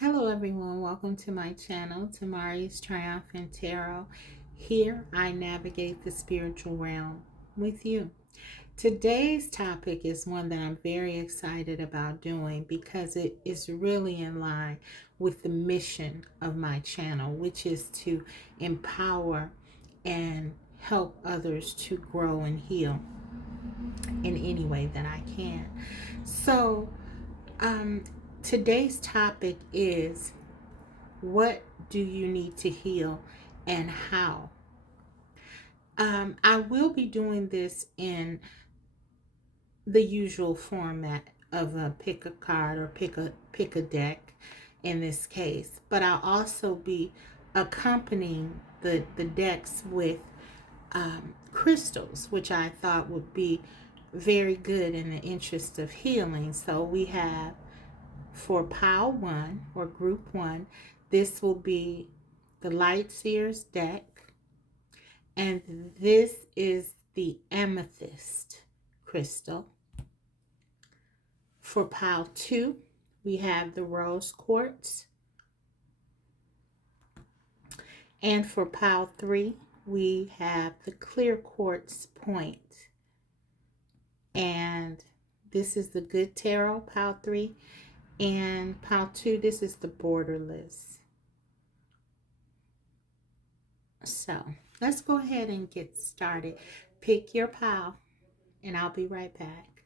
Hello everyone, welcome to my channel, Tamari's Triumphant Tarot. Here I navigate the spiritual realm with you. Today's topic is one that I'm very excited about doing because it is really in line with the mission of my channel, which is to empower and help others to grow and heal in any way that I can. So, um, today's topic is, what do you need to heal and how? I will be doing this in the usual format of a pick a card or pick a deck in this case, but I'll also be accompanying the decks with crystals, which I thought would be very good in the interest of healing. So we have, for pile one or group one, this will be the Light Seers deck, and this is the Amethyst crystal. For pile two, we have the Rose Quartz, and for pile three, we have the Clear Quartz Point. And this is the Good Tarot, pile three, and pile two, this is the Borderless. So let's go ahead and get started. Pick your pile, and I'll be right back.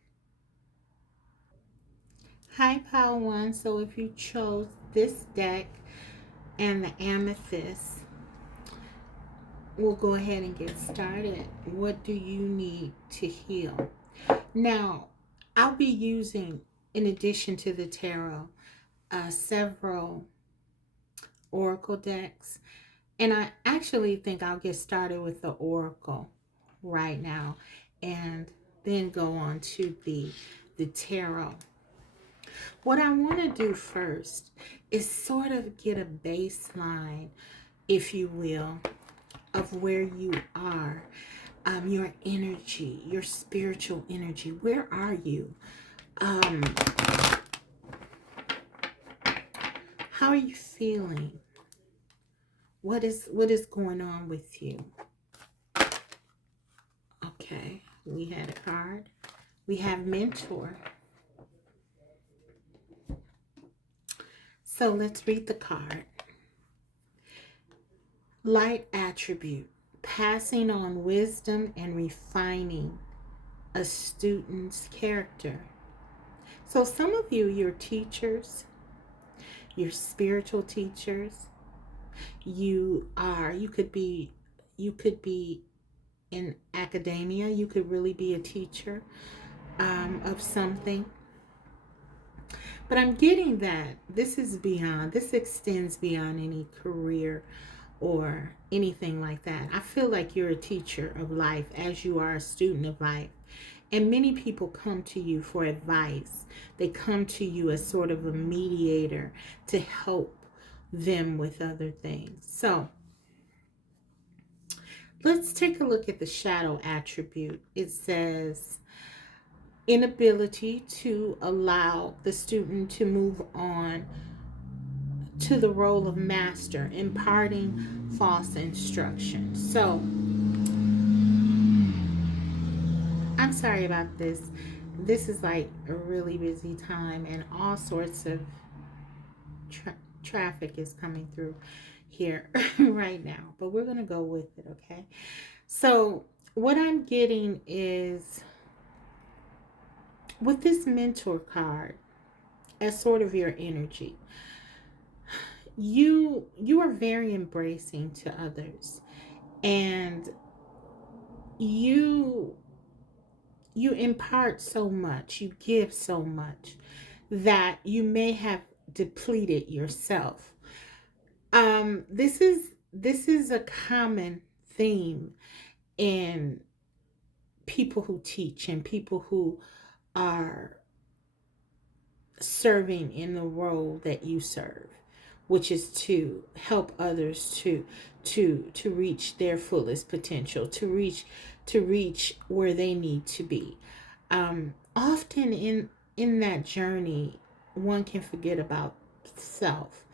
Hi, pile one. So if you chose this deck and the Amethyst, we'll go ahead and get started. What do you need to heal? Now, I'll be using, in addition to the tarot, several oracle decks. And I actually think I'll get started with the oracle right now and then go on to the tarot. What I want to do first is sort of get a baseline, if you will, of where you are, your energy, your spiritual energy. Where are you? How are you feeling? What is going on with you? Okay, we had a card. We have mentor. So let's read the card. Light attribute, passing on wisdom and refining a student's character. So some of you, you're teachers, you're spiritual teachers. You could be in academia. You could really be a teacher of something. But I'm getting that this extends beyond any career or anything like that. I feel like you're a teacher of life as you are a student of life. And many people come to you for advice. They come to you as sort of a mediator to help them with other things. So let's take a look at the shadow attribute. It says, inability to allow the student to move on to the role of master, imparting false instruction. So I'm sorry about this. This is like a really busy time, and all sorts of traffic is coming through here right now, but we're going to go with it, okay? So what I'm getting is, with this mentor card as sort of your energy, you are very embracing to others, and you impart so much, you give so much that you may have depleted yourself. This is a common theme in people who teach and people who are serving in the role that you serve, which is to help others to reach their fullest potential, to reach where they need to be. Often in that journey, one can forget about self.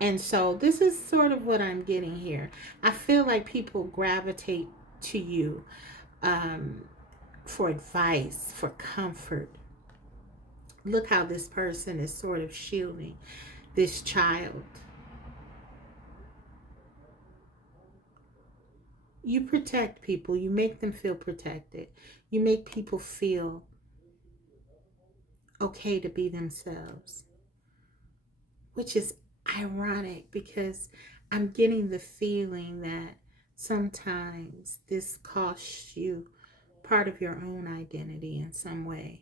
And so this is sort of what I'm getting here. I feel like people gravitate to you um, for advice, for comfort. Look how this person is sort of shielding this child. You protect people, you make them feel protected, you make people feel okay to be themselves, which is ironic because I'm getting the feeling that sometimes this costs you part of your own identity in some way.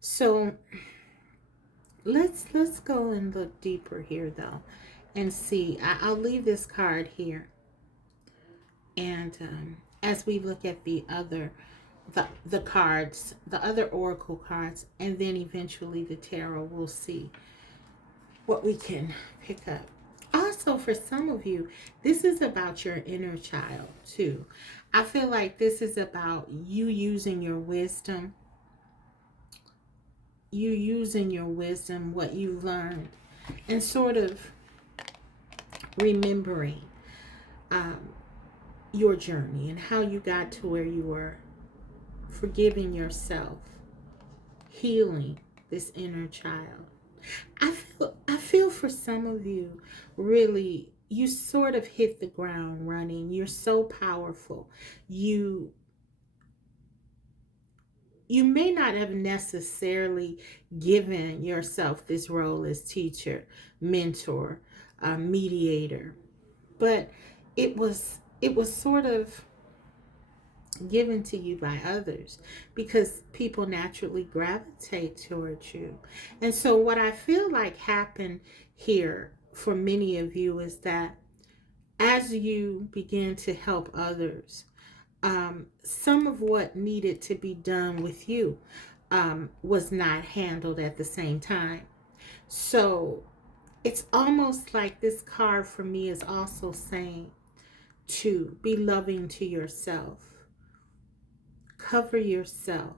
So let's go and look deeper here though and see. I'll leave this card here, and as we look at the cards, the other oracle cards, and then eventually the tarot, we'll see what we can pick up. Also, for some of you, this is about your inner child too. I feel like this is about you using your wisdom, what you've learned, and sort of remembering um, your journey and how you got to where you were, forgiving yourself, healing this inner child. I feel for some of you, really, you sort of hit the ground running. You're so powerful. You you may not have necessarily given yourself this role as teacher, mentor, mediator, but it was sort of given to you by others because people naturally gravitate towards you. And so what I feel like happened here for many of you is that as you begin to help others, some of what needed to be done with you was not handled at the same time. So it's almost like this card for me is also saying to be loving to yourself, cover yourself,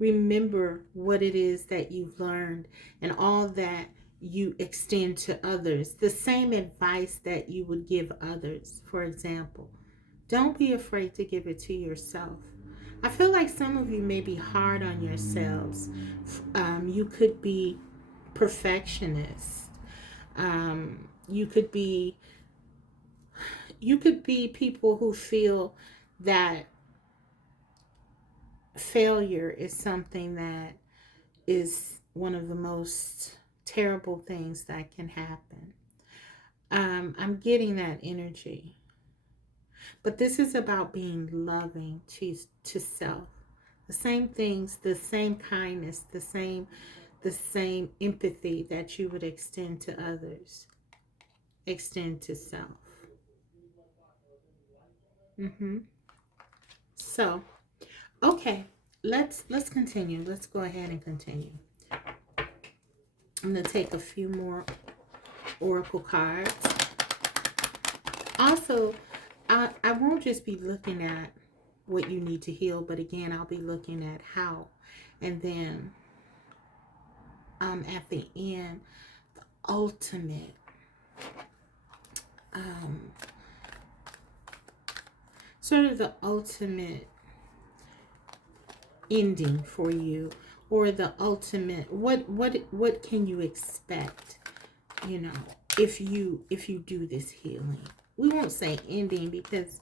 remember what it is that you've learned and all that you extend to others, the same advice that you would give others. For example, don't be afraid to give it to yourself. I feel like some of you may be hard on yourselves. You could be perfectionist. You could be people who feel that failure is something that is one of the most terrible things that can happen. I'm getting that energy. But this is about being loving to self. The same things, the same kindness, the same empathy that you would extend to others, extend to self. Mm-hmm. So, okay, let's continue. Let's go ahead and continue. I'm going to take a few more oracle cards. Also, I won't just be looking at what you need to heal, but again, I'll be looking at how. And then at the end, the ultimate sort of the ultimate ending for you, or the ultimate what can you expect, you know, if you do this healing. We won't say ending because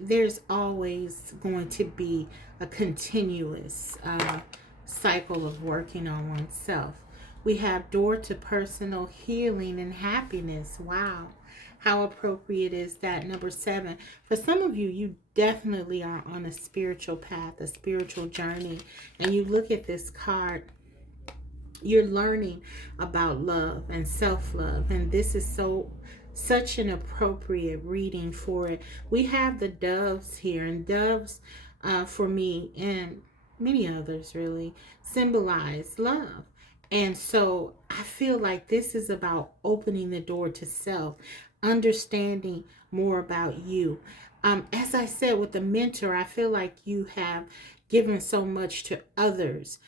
there's always going to be a continuous cycle of working on oneself. We have door to personal healing and happiness. Wow. How appropriate is that? Number 7. For some of you, you definitely are on a spiritual path, a spiritual journey. And you look at this card, you're learning about love and self-love. And this is such an appropriate reading for it. We have the doves here, and doves for me and many others really symbolize love. And so I feel like this is about opening the door to self, understanding more about you. As I said with the mentor, I feel like you have given so much to others.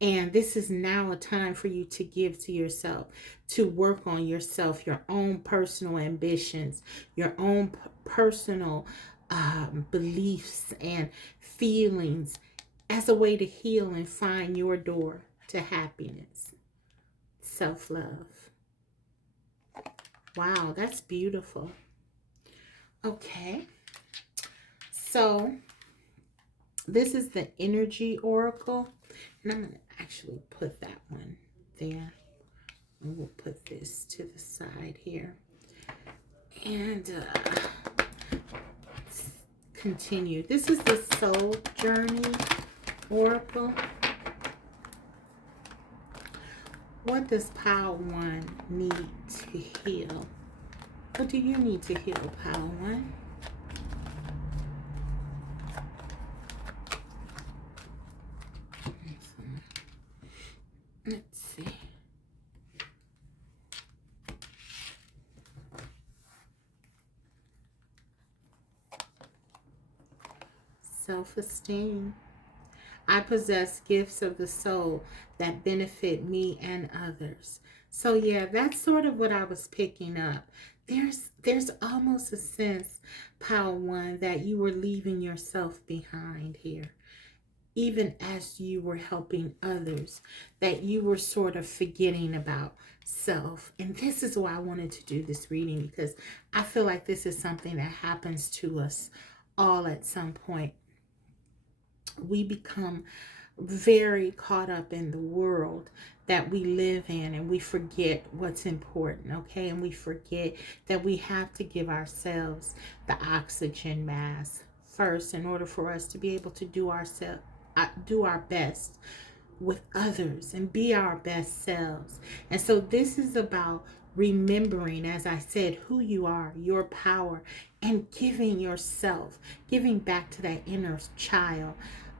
And this is now a time for you to give to yourself, to work on yourself, your own personal ambitions, your own personal beliefs and feelings, as a way to heal and find your door to happiness. Self-love. Wow, that's beautiful. Okay. So this is the energy oracle. And I'm going to actually put that one there. And we'll put this to the side here. And continue. This is the soul journey oracle. What does Pile 1 need to heal? What do you need to heal, Pile 1? Let's see. Self-esteem. I possess gifts of the soul that benefit me and others. So yeah, that's sort of what I was picking up. There's almost a sense, Pile 1, that you were leaving yourself behind here. Even as you were helping others, that you were sort of forgetting about self. And this is why I wanted to do this reading, because I feel like this is something that happens to us all at some point. We become very caught up in the world that we live in, and we forget what's important, okay? And we forget that we have to give ourselves the oxygen mask first in order for us to be able to do our best with others and be our best selves. And so this is about remembering, as I said, who you are, your power, and giving back to that inner child.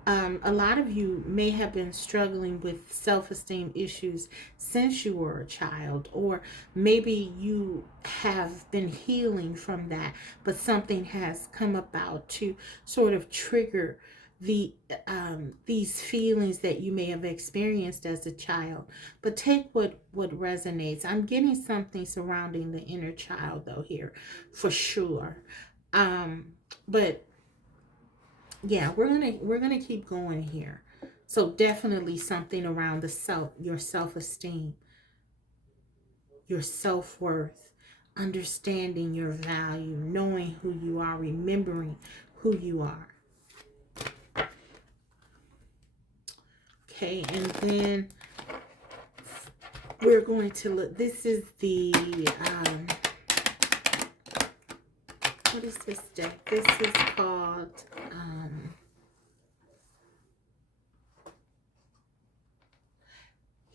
A lot of you may have been struggling with self-esteem issues since you were a child, or maybe you have been healing from that, but something has come about to sort of trigger these feelings that you may have experienced as a child. But take what resonates. I'm getting something surrounding the inner child though here, for sure. But yeah, we're gonna keep going here. So definitely something around your self-esteem, your self-worth, understanding your value, knowing who you are, remembering who you are. Okay, and then we're going to look. This is the what is this deck? This is called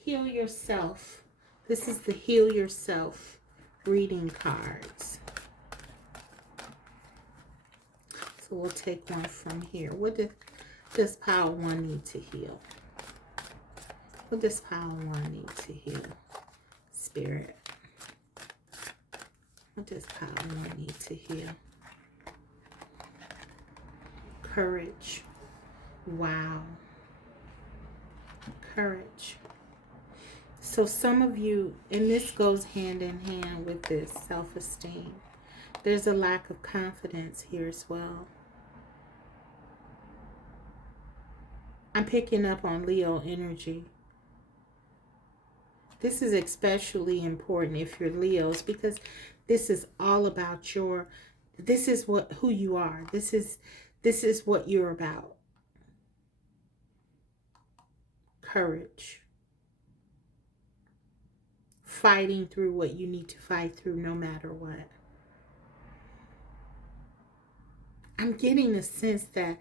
Heal Yourself. This is the Heal Yourself reading cards. So we'll take one from here. What does Pile 1 need to heal? What does Pile 1 need to heal? Spirit. What does Pile 1 need to heal? Courage. Wow. Courage. So some of you, and this goes hand in hand with this self-esteem, there's a lack of confidence here as well. I'm picking up on Leo energy. This is especially important if you're Leos, because this is all about this is who you are. This is what you're about. Courage. Fighting through what you need to fight through no matter what. I'm getting a sense that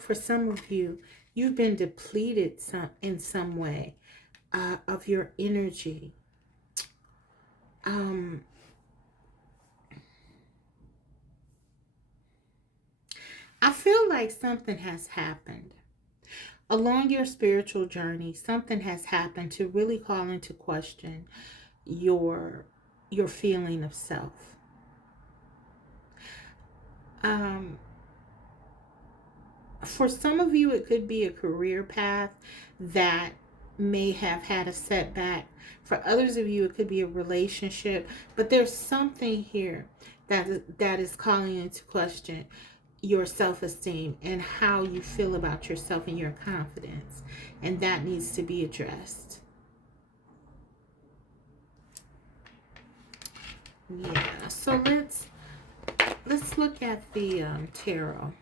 for some of you, you've been depleted in some way of your energy. I feel like something has happened. Along your spiritual journey, something has happened to really call into question your feeling of self. For some of you, it could be a career path that may have had a setback. For others of you, it could be a relationship. But there's something here that is calling into question your self-esteem and how you feel about yourself and your confidence. And that needs to be addressed. Yeah, so let's look at the tarot.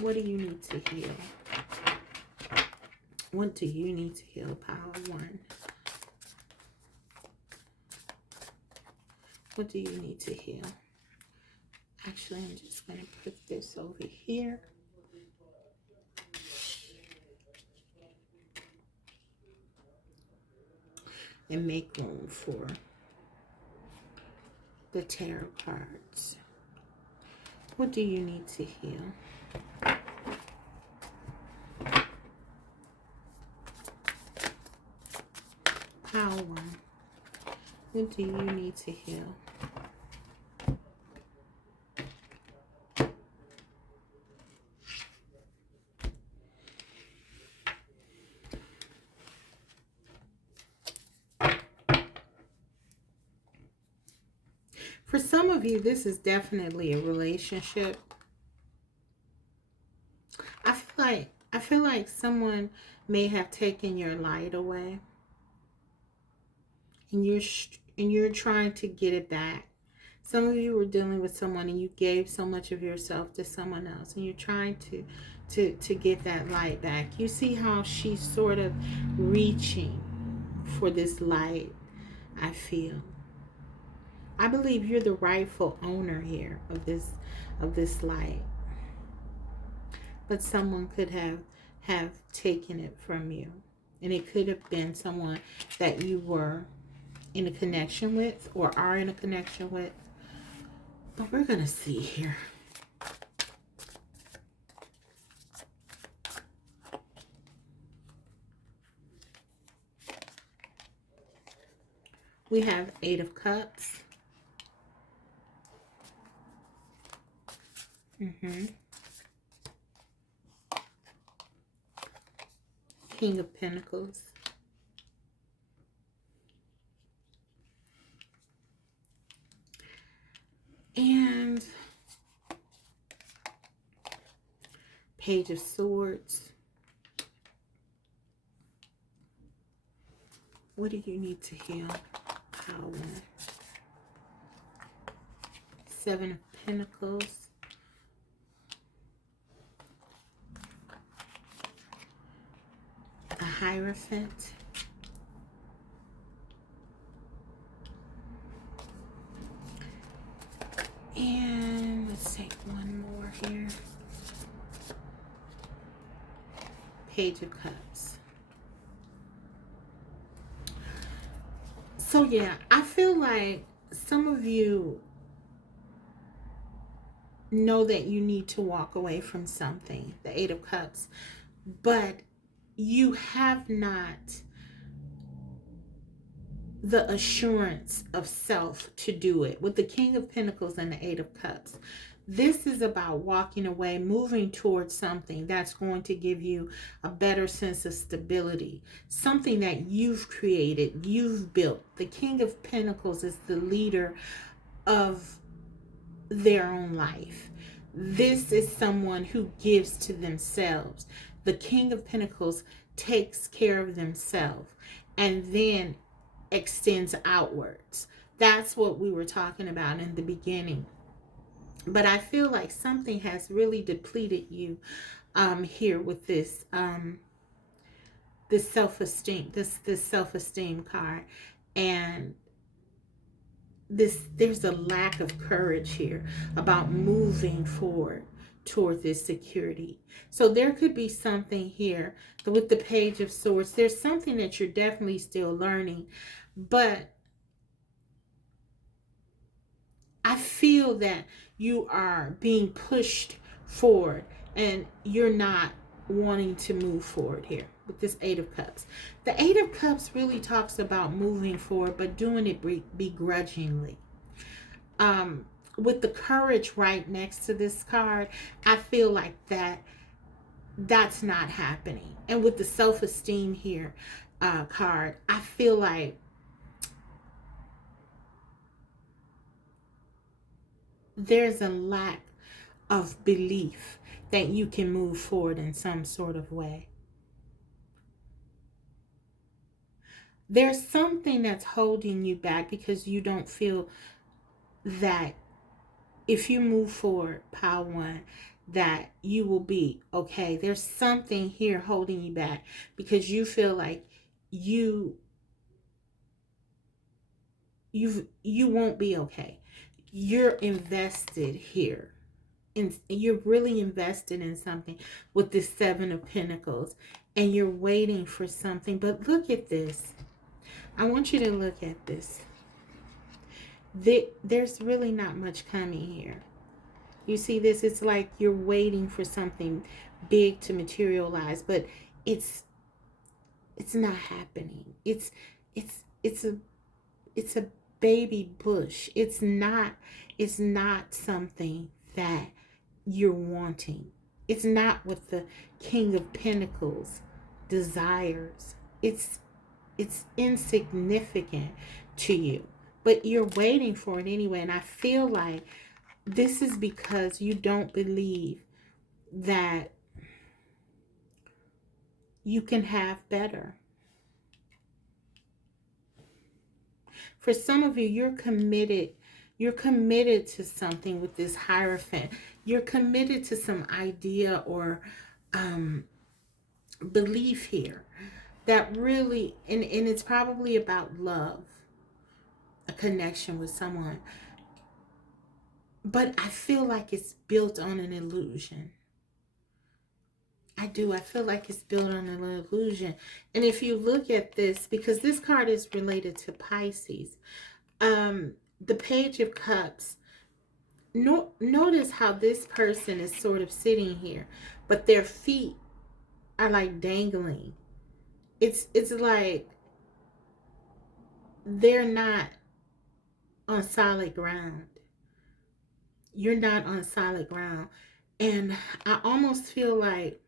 What do you need to heal? What do you need to heal, Power One? What do you need to heal? Actually, I'm just going to put this over here. And make room for the tarot cards. What do you need to heal? Power One. What do you need to heal? For some of you, this is definitely a relationship. I feel like someone may have taken your light away, and you're trying to get it back. Some of you were dealing with someone and you gave so much of yourself to someone else, and you're trying to get that light back. You see how she's sort of reaching for this light, I feel. I believe you're the rightful owner here of this light. But someone could have taken it from you. And it could have been someone that you were in a connection with or are in a connection with. But we're going to see here. We have 8 of Cups. King of Pentacles. And Page of Swords. What do you need to heal? Power. 7 of Pentacles. A Hierophant. And let's take one more here. Page of Cups. So yeah, I feel like some of you know that you need to walk away from something, the 8 of Cups, but you have not the assurance of self to do it. With the King of Pentacles and the 8 of Cups, this is about walking away, moving towards something that's going to give you a better sense of stability, something that you've created, you've built. The King of Pentacles is the leader of their own life. This is someone who gives to themselves. The King of Pentacles takes care of themselves and then extends outwards. That's what we were talking about in the beginning. But I feel like something has really depleted you here with this this self-esteem, this self-esteem card. And there's a lack of courage here about moving forward toward this security. So there could be something here with the Page of Swords. There's something that you're definitely still learning, but I feel that you are being pushed forward and you're not wanting to move forward here with this 8 of Cups. The 8 of Cups really talks about moving forward, but doing it begrudgingly. with the courage right next to this card, I feel like that's not happening. And with the self-esteem here card, I feel like there's a lack of belief that you can move forward in some sort of way. There's something that's holding you back because you don't feel that if you move forward, pile one, that you will be okay. There's something here holding you back because you feel like you you won't be okay. You're invested here. And you're really invested in something with this Seven of Pentacles, and you're waiting for something. But look at this. I want you to look at this. There's really not much coming here. You see this? It's like you're waiting for something big to materialize, but it's not happening. It's a baby bush. It's not something that you're wanting. It's not what the King of Pentacles desires. It's insignificant to you, but you're waiting for it anyway. And I feel like this is because you don't believe that you can have better. For some of you, you're committed. You're committed to something with this Hierophant. You're committed to some idea or belief here that really, and it's probably about love, a connection with someone. But I feel like it's built on an illusion. I do. I feel like it's built on an illusion. And if you look at this, because this card is related to Pisces, the Page of Cups, notice how this person is sort of sitting here, but their feet are like dangling. It's like they're not on solid ground. You're not on solid ground. And I almost feel like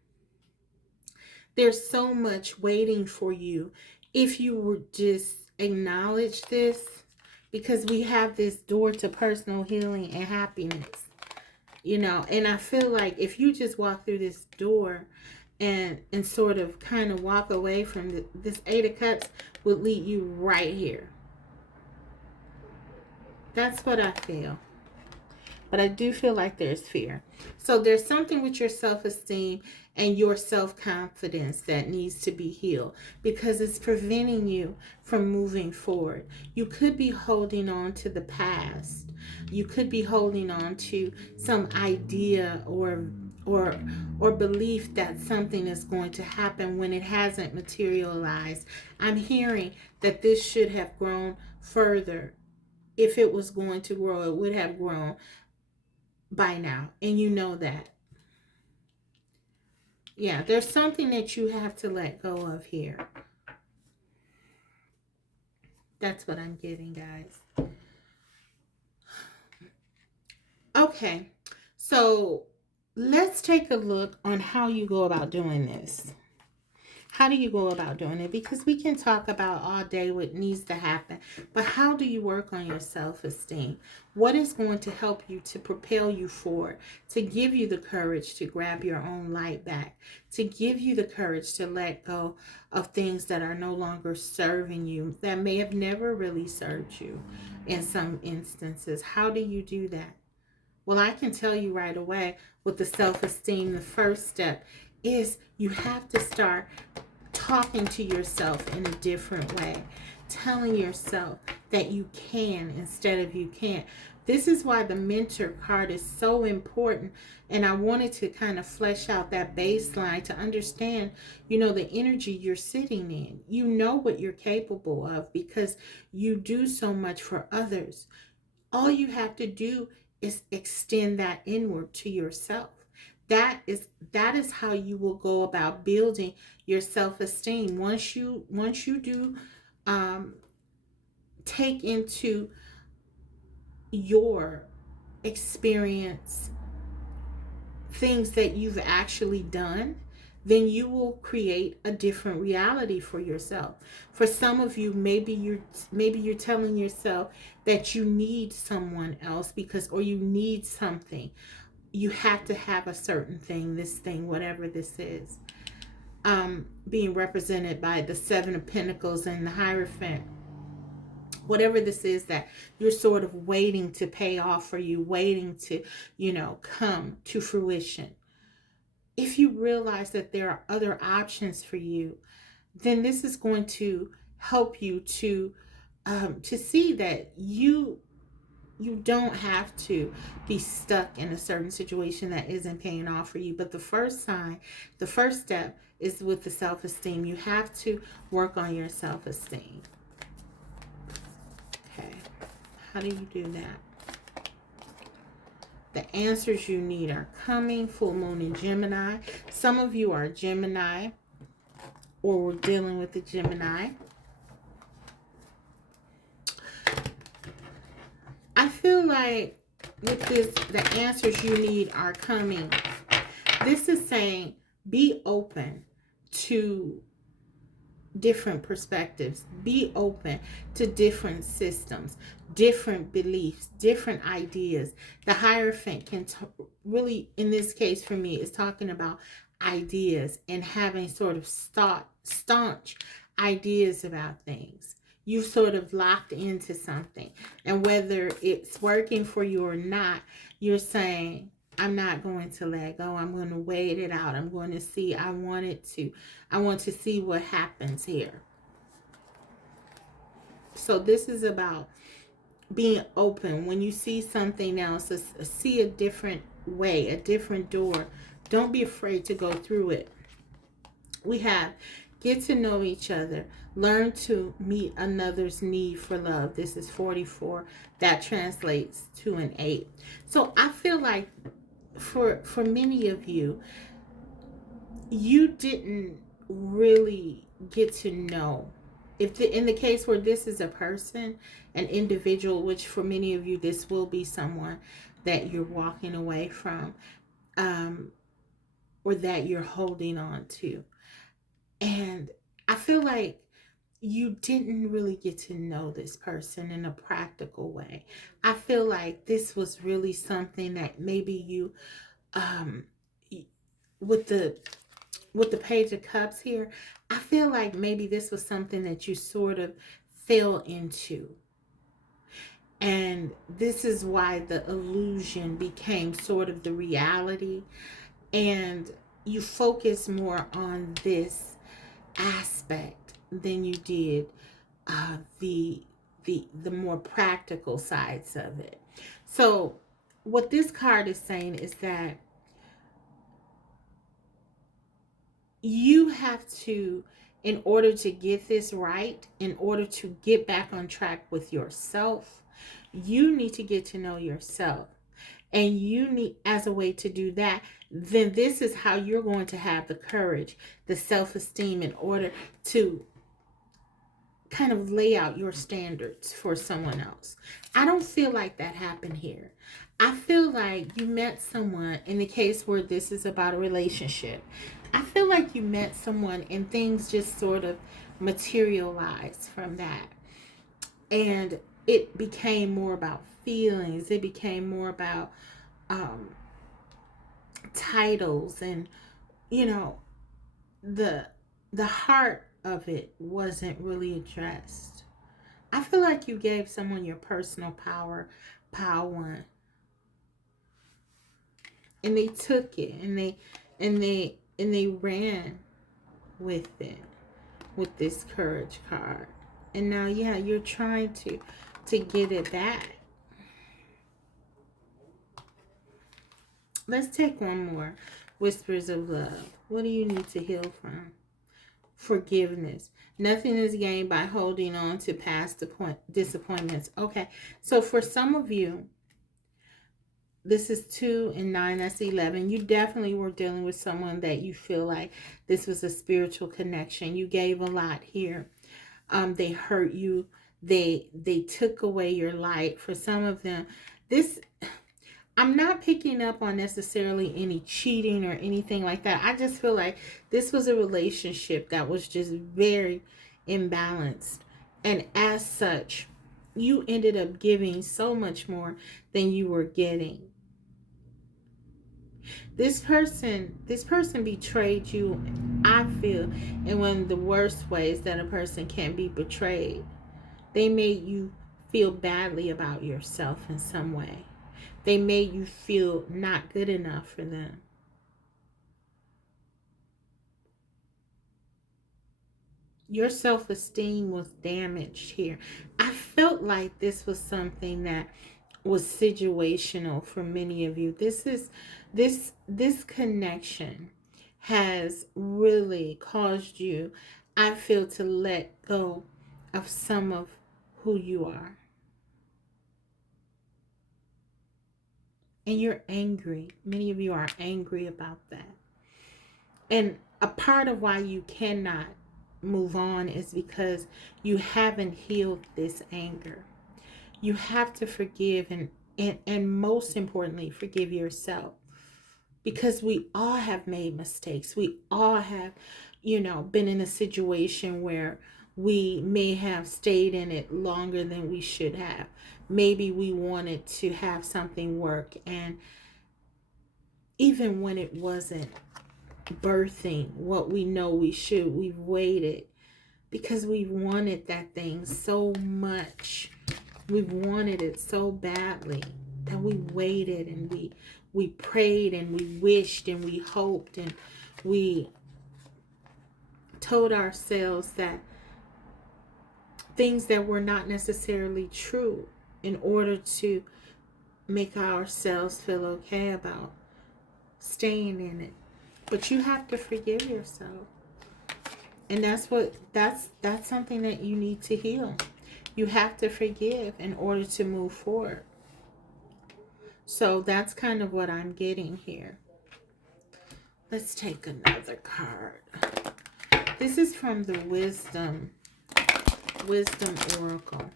there's so much waiting for you if you would just acknowledge this, because we have this door to personal healing and happiness, and I feel like if you just walk through this door and sort of kind of walk away from this Eight of Cups would lead you right here. That's what I feel. But I do feel like there's fear. So there's something with your self-esteem and your self-confidence that needs to be healed because it's preventing you from moving forward. You could be holding on to the past. You could be holding on to some idea or belief that something is going to happen when it hasn't materialized. I'm hearing that this should have grown further. If it was going to grow, it would have grown by now, and you know that. Yeah, there's something that you have to let go of here. That's what I'm getting, guys. Okay, so let's take a look on how you go about doing this. How do you go about doing it? Because we can talk about all day what needs to happen, but how do you work on your self-esteem? What is going to help you to propel you forward, to give you the courage to grab your own light back, to give you the courage to let go of things that are no longer serving you, that may have never really served you in some instances? How do you do that? Well, I can tell you right away with the self-esteem, the first step is you have to start talking to yourself in a different way, telling yourself that you can instead of you can't. This is why the mentor card is so important. And I wanted to kind of flesh out that baseline to understand, the energy you're sitting in. You know what you're capable of because you do so much for others. All you have to do is extend that inward to yourself. That is how you will go about building your self-esteem. Once you do take into your experience things that you've actually done, then you will create a different reality for yourself. For some of you, maybe you're telling yourself that you need someone else because, or you need something. You have to have a certain thing, this thing, whatever this is. Being represented by the Seven of Pentacles and the Hierophant. Whatever this is that you're sort of waiting to pay off for you, waiting to, come to fruition. If you realize that there are other options for you, then this is going to help you to see that you don't have to be stuck in a certain situation that isn't paying off for you. But the first step is with the self-esteem. You have to work on your self-esteem. Okay, how do you do that? The answers you need are coming. Full moon in Gemini. Some of you are Gemini, or we're dealing with the Gemini. I feel like with this, the answers you need are coming. This is saying be open to different perspectives. Be open to different systems, different beliefs, different ideas. The Hierophant can really, in this case for me, is talking about ideas and having sort of staunch ideas about things. You've sort of locked into something, and whether it's working for you or not, you're saying, I'm not going to let go. I'm going to wait it out. I'm going to see. I want to see what happens here. So this is about being open. When you see something else, see a different way, a different door, don't be afraid to go through it. We have get to know each other. Learn to meet another's need for love. This is 44. That translates to an 8. So I feel like for many of you, you didn't really get to know. In the case where this is a person, an individual, which for many of you, this will be someone that you're walking away from, or that you're holding on to. And I feel like you didn't really get to know this person in a practical way. I feel like this was really something that maybe you, with the Page of Cups here, I feel like maybe this was something that you sort of fell into. And this is why the illusion became sort of the reality. And you focus more on this aspect than you did the more practical sides of it. So what this card is saying is that you have to, in order to get this right, in order to get back on track with yourself, you need to get to know yourself. And you need, as a way to do that, then this is how you're going to have the courage, the self-esteem, in order to kind of lay out your standards for someone else. I don't feel like that happened here. I feel like you met someone, in the case where this is about a relationship, I feel like you met someone and things just sort of materialized from that. And it became more about feelings. It became more about titles, and the heart of it wasn't really addressed. I feel like you gave someone your personal power, and they took it, and they ran with it, with this courage card. And now, yeah, you're trying to get it back. Let's take one more. Whispers of love. What do you need to heal from? Forgiveness. Nothing is gained by holding on to past disappointments. Okay, so for some of you, this is 2 and 9, that's 11. You definitely were dealing with someone that you feel like this was a spiritual connection. You gave a lot here. They hurt you. They took away your light. For some of them, this, I'm not picking up on necessarily any cheating or anything like that. I just feel like this was a relationship that was just very imbalanced. And as such, you ended up giving so much more than you were getting. This person betrayed you, I feel, in one of the worst ways that a person can be betrayed. They made you feel badly about yourself in some way. They made you feel not good enough for them. Your self-esteem was damaged here. I felt like this was something that was situational for many of you. This connection has really caused you, I feel, to let go of some of who you are. And you're angry. Many of you are angry about that. And a part of why you cannot move on is because you haven't healed this anger. You have to forgive and most importantly, forgive yourself. Because we all have made mistakes. We all have, been in a situation where we may have stayed in it longer than we should have. Maybe we wanted to have something work, and even when it wasn't birthing what we know we should, we've waited because we wanted that thing so much. We wanted it so badly that we waited, and we prayed, and we wished, and we hoped, and we told ourselves that things that were not necessarily true in order to make ourselves feel okay about staying in it. But you have to forgive yourself. And that's something that you need to heal. You have to forgive in order to move forward. So that's kind of what I'm getting here. Let's take another card. This is from the Wisdom Oracle.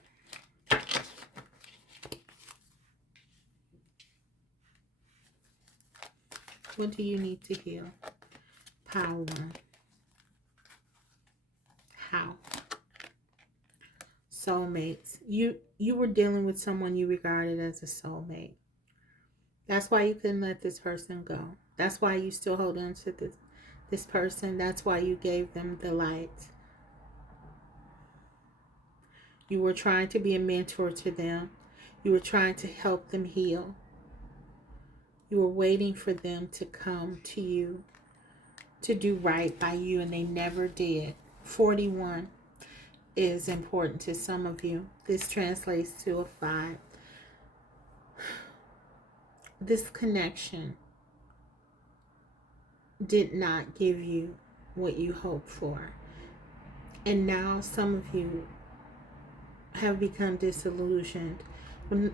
What do you need to heal? Power. How? Soulmates. You were dealing with someone you regarded as a soulmate. That's why you couldn't let this person go. That's why you still hold on to this person. That's why you gave them the light. You were trying to be a mentor to them. You were trying to help them heal. You were waiting for them to come to you to do right by you, and they never did. 41 is important to some of you. This translates to a 5. This connection did not give you what you hoped for. And now some of you have become disillusioned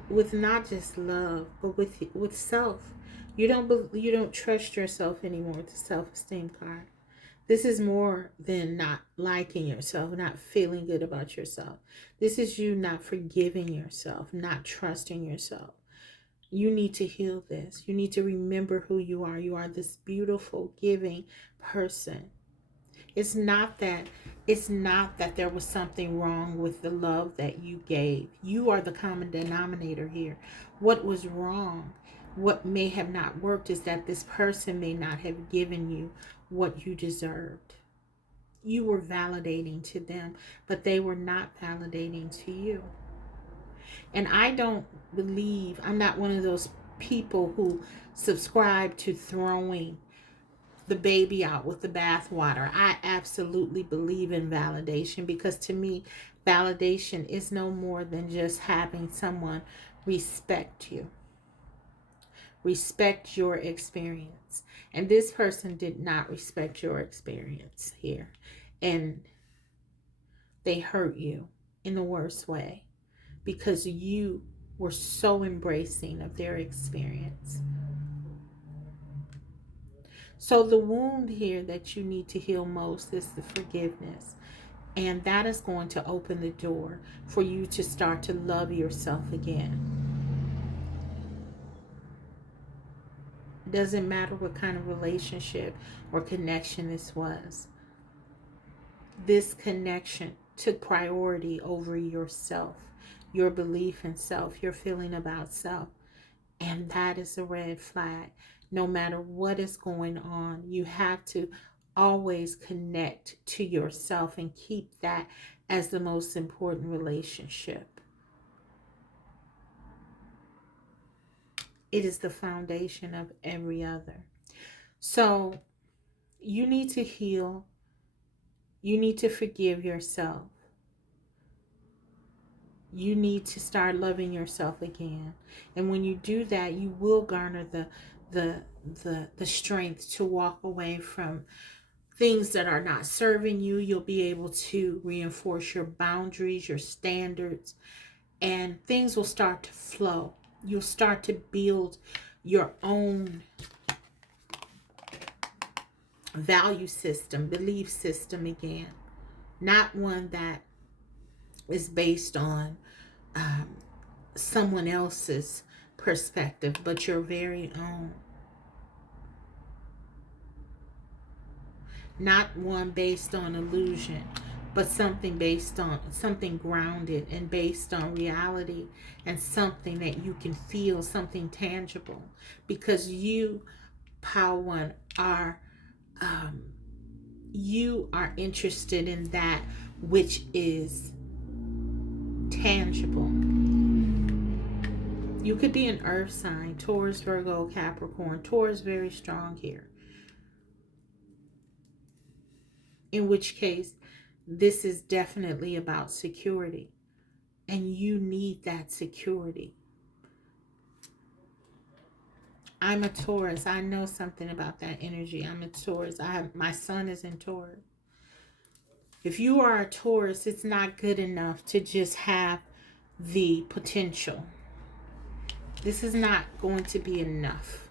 with not just love, but with self. You don't trust yourself anymore with the self-esteem card. This is more than not liking yourself, not feeling good about yourself. This is you not forgiving yourself, not trusting yourself. You need to heal this. You need to remember who you are. You are this beautiful, giving person. It's not that there was something wrong with the love that you gave. You are the common denominator here. What was wrong, what may have not worked, is that this person may not have given you what you deserved. You were validating to them, but they were not validating to you. And I'm not one of those people who subscribe to throwing the baby out with the bathwater. I absolutely believe in validation, because to me, validation is no more than just having someone respect you, respect your experience. And this person did not respect your experience here. And they hurt you in the worst way because you were so embracing of their experience. So the wound here that you need to heal most is the forgiveness. And that is going to open the door for you to start to love yourself again. Doesn't matter what kind of relationship or connection this was. This connection took priority over yourself, your belief in self, your feeling about self. And that is a red flag. No matter what is going on, you have to always connect to yourself and keep that as the most important relationship. It is the foundation of every other. So you need to heal. You need to forgive yourself. You need to start loving yourself again. And when you do that, you will garner the strength to walk away from things that are not serving you. You'll be able to reinforce your boundaries, your standards, and things will start to flow. You'll start to build your own value system, belief system again. Not one that is based on someone else's perspective, but your very own. Not one based on illusion, but something based on something grounded and based on reality, and something that you can feel, something tangible, because you, Power One, you are interested in that which is tangible. You could be an earth sign, Taurus, Virgo, Capricorn. Taurus very strong here. In which case, this is definitely about security. And you need that security. I'm a Taurus. I know something about that energy. I'm a Taurus. My sun is in Taurus. If you are a Taurus, it's not good enough to just have the potential. This is not going to be enough.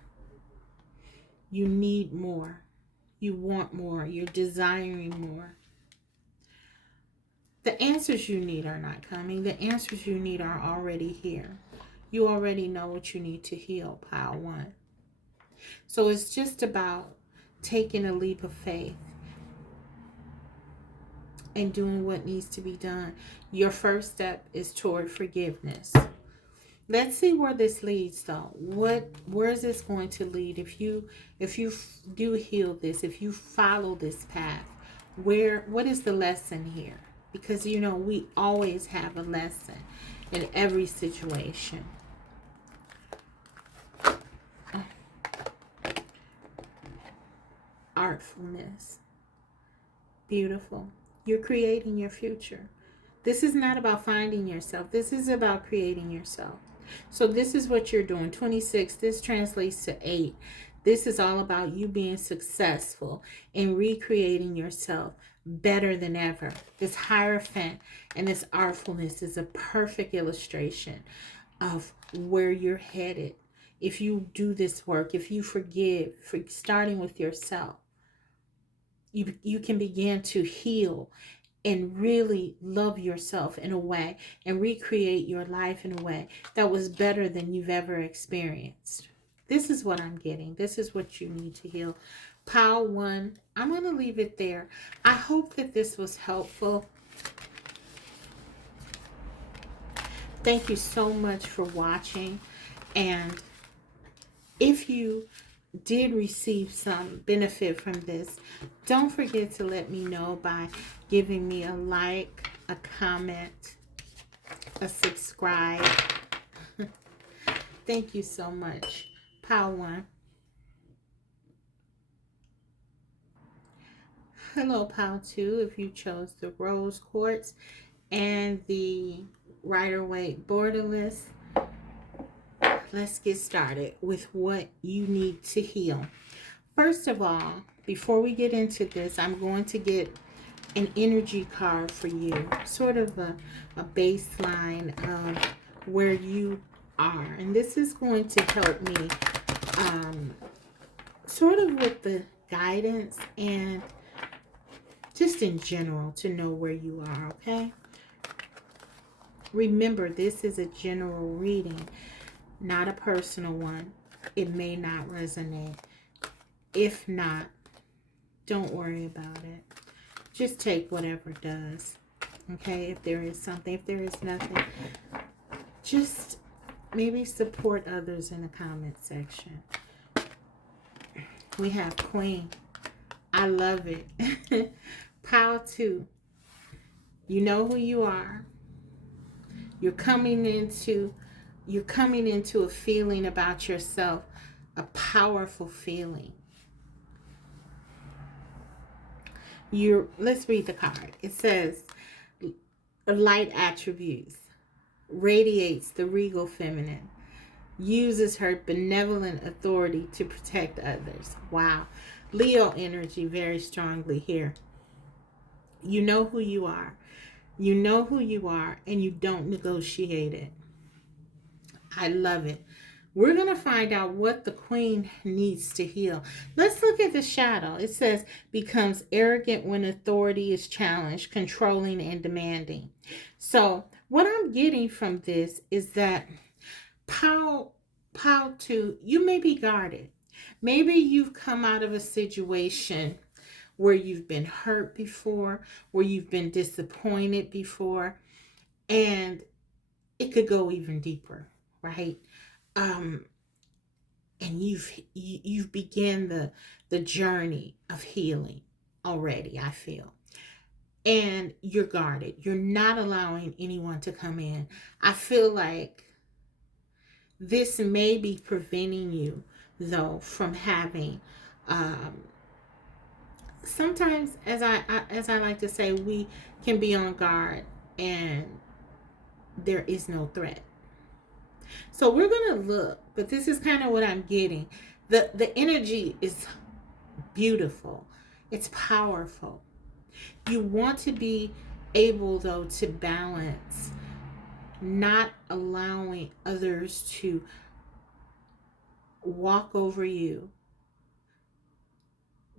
You need more. You want more. You're desiring more. The answers you need are not coming. The answers you need are already here. You already know what you need to heal, Power One. So it's just about taking a leap of faith and doing what needs to be done. Your first step is toward forgiveness. Let's see where this leads, though. Where is this going to lead? If you do heal this, if you follow this path, what is the lesson here? Because we always have a lesson in every situation. Artfulness. Beautiful. You're creating your future. This is not about finding yourself. This is about creating yourself. So this is what you're doing. 26, this translates to 8. This is all about you being successful in recreating yourself better than ever. This Hierophant and this artfulness is a perfect illustration of where you're headed. If you do this work, if you forgive, starting with yourself, you can begin to heal and really love yourself in a way and recreate your life in a way that was better than you've ever experienced. This is what I'm getting. This is what you need to heal. Power One, I'm going to leave it there. I hope that this was helpful. Thank you so much for watching. And if you did receive some benefit from this, don't forget to let me know by giving me a like, a comment, a subscribe. Thank you so much. Power One. Hello, Power Two. If you chose the rose quartz and the Rider-Waite borderless, let's get started with what you need to heal. First of all, before we get into this, I'm going to get an energy card for you, sort of a baseline of where you are. And this is going to help me sort of with the guidance and just in general to know where you are, okay? Remember, this is a general reading, not a personal one. it may not resonate. If not, don't worry about it. Just take whatever does. Okay, if there is something, if there is nothing, just maybe support others in the comment section. We have Queen. I love it. Power 2. You know who you are. You're coming into a feeling about yourself, a powerful feeling. Let's read the card. It says, light attributes, radiates the regal feminine, uses her benevolent authority to protect others. Wow. Leo energy very strongly here. You know who you are. You know who you are, and you don't negotiate it. I love it. We're going to find out what the Queen needs to heal. Let's look at the shadow. It says, becomes arrogant when authority is challenged, controlling and demanding. So what I'm getting from this is that Pow 2, you may be guarded. Maybe you've come out of a situation where you've been hurt before, where you've been disappointed before, and it could go even deeper, right? And you've began the journey of healing already, I feel. And you're guarded. You're not allowing anyone to come in. I feel like this may be preventing you, though, from having sometimes, as I like to say, we can be on guard and there is no threat. So we're going to look, but this is kind of what I'm getting. The energy is beautiful. It's powerful. You want to be able, though, to balance, not allowing others to walk over you,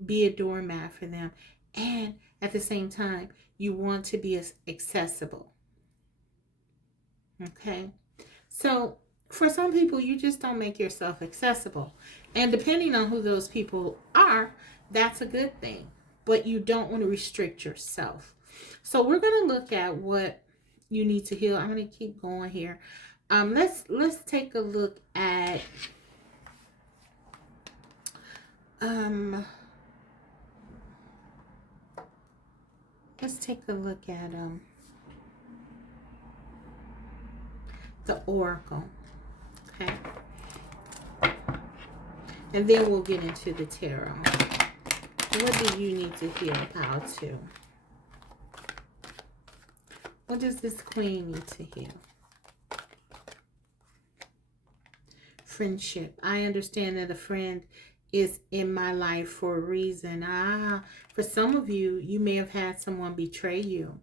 be a doormat for them, and at the same time, you want to be accessible. Okay? So for some people, you just don't make yourself accessible. And depending on who those people are, that's a good thing. But you don't want to restrict yourself. So we're going to look at what you need to heal. I'm going to keep going here. Let's take a look at the oracle. Okay. And then we'll get into the tarot. What do you need to heal about to? What does this Queen need to heal? Friendship. I understand that a friend is in my life for a reason. For some of you, you may have had someone betray you.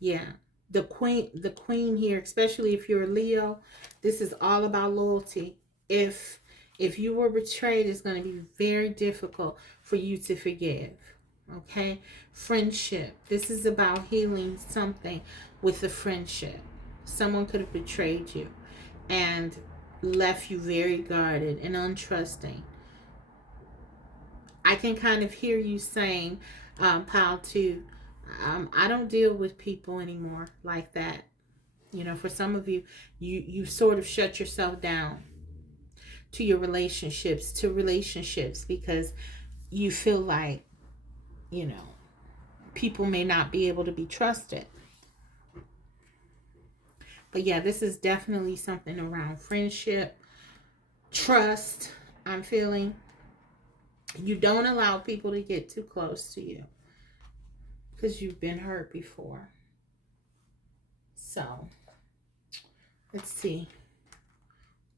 Yeah. The queen here, especially if you're a Leo, this is all about loyalty. If you were betrayed, it's going to be very difficult for you to forgive. Okay? Friendship. This is about healing something with the friendship. Someone could have betrayed you and left you very guarded and untrusting. I can kind of hear you saying, Pile 2, I don't deal with people anymore like that. You know, for some of you, you sort of shut yourself down to your relationships, because you feel like, you know, people may not be able to be trusted. But yeah, this is definitely something around friendship, trust. I'm feeling you don't allow people to get too close to you because you've been hurt before. So let's see.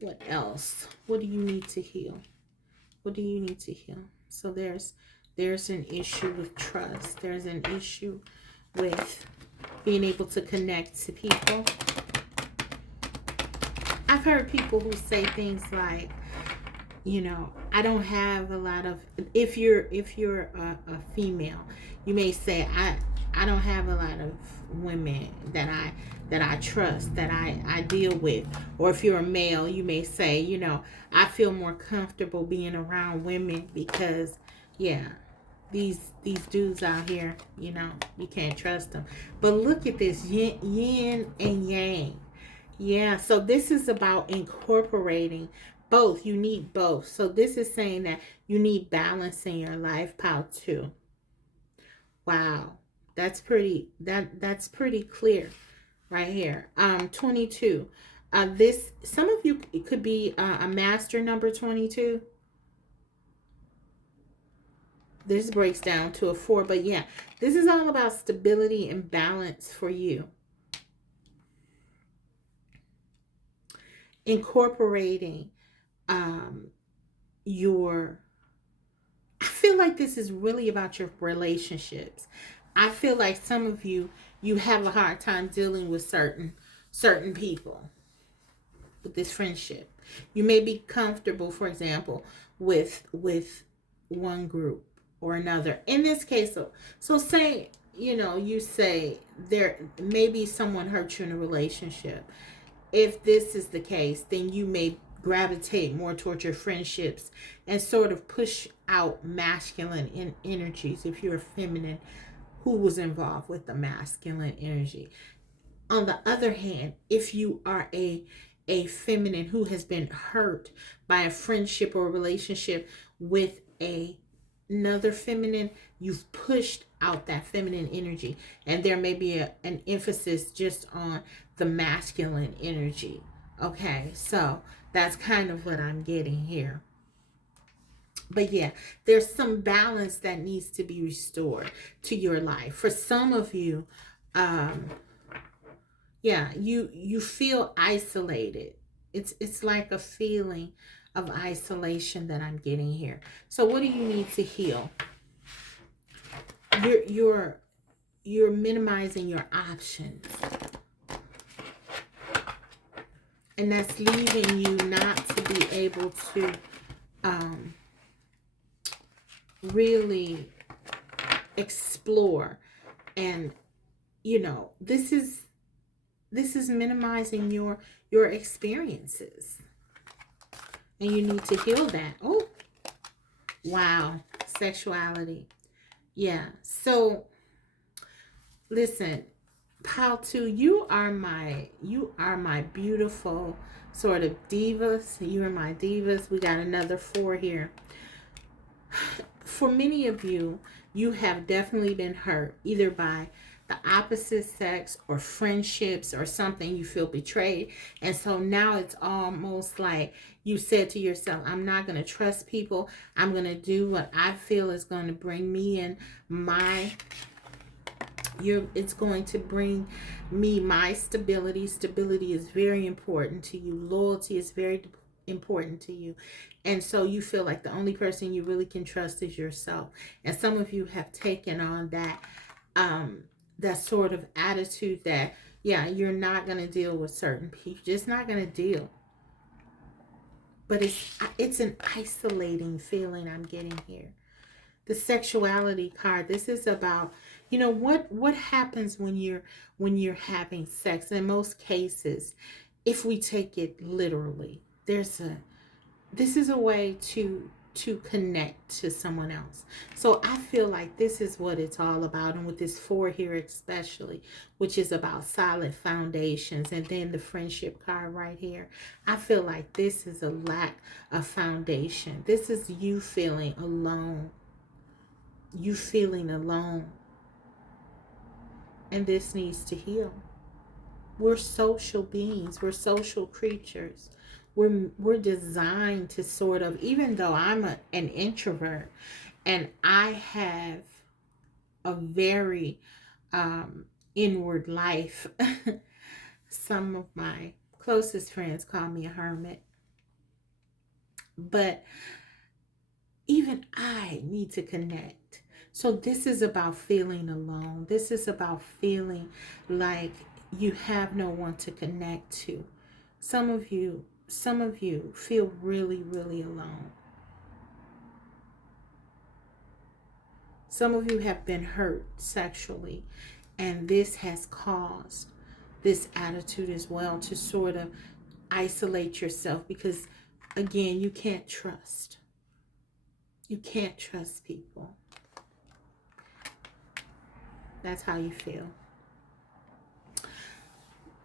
What else? What do you need to heal? What do you need to heal? So there's an issue with trust. There's an issue with being able to connect to people. I've heard people who say things like, you know, I don't have a lot of, if you're a female, you may say, I don't have a lot of women that I trust, that I deal with. Or if you're a male, you may say, I feel more comfortable being around women because, yeah, these dudes out here, you can't trust them. But look at this, yin and yang. Yeah, so this is about incorporating both. You need both. So this is saying that you need balance in your life, pal, too. Wow. That's pretty clear right here. 22. This, some of you, it could be a master number 22. This breaks down to a 4, but yeah, this is all about stability and balance for you. Incorporating your, I feel like this is really about your relationships. I feel like some of you have a hard time dealing with certain people with this friendship. You may be comfortable, for example, with one group or another. In this case, so say, you say there maybe someone hurt you in a relationship. If this is the case, then you may gravitate more towards your friendships and sort of push out masculine energies if you're feminine who was involved with the masculine energy. On the other hand, if you are a feminine who has been hurt by a friendship or a relationship with another feminine, you've pushed out that feminine energy, and there may be an emphasis just on the masculine energy. Okay, so that's kind of what I'm getting here. But yeah, there's some balance that needs to be restored to your life. For some of you, um, yeah, you feel isolated. It's like a feeling of isolation that I'm getting here. So what do you need to heal? You're minimizing your options, and that's leaving you not to be able to really explore. And this is minimizing your experiences, and you need to heal that. Oh, wow. Sexuality. Yeah. So listen, Pal 2, you are my beautiful sort of divas. You are my divas. We got another 4 here. For many of you, you have definitely been hurt either by the opposite sex or friendships or something. You feel betrayed, and so now it's almost like you said to yourself, I'm not going to trust people. I'm going to do what I feel is going to bring me in my it's going to bring me my stability. Stability is very important to you. Loyalty is very important to you. And so you feel like the only person you really can trust is yourself. And some of you have taken on that sort of attitude that, yeah, you're not going to deal with certain people. Just not going to deal. But it's an isolating feeling I'm getting here. The sexuality card, this is about, what happens when you're having sex. In most cases, if we take it literally, this is a way to connect to someone else. So I feel like this is what it's all about. And with this 4 here especially, which is about solid foundations, and then the friendship card right here, I feel like this is a lack of foundation. This is you feeling alone. You feeling alone. And this needs to heal. We're social beings. We're social creatures. We're designed to sort of, even though I'm an introvert and I have a very inward life, some of my closest friends call me a hermit. But even I need to connect. So this is about feeling alone. This is about feeling like you have no one to connect to. Some of you feel really, really alone. Some of you have been hurt sexually, and this has caused this attitude as well to sort of isolate yourself because, again, you can't trust. You can't trust people. That's how you feel.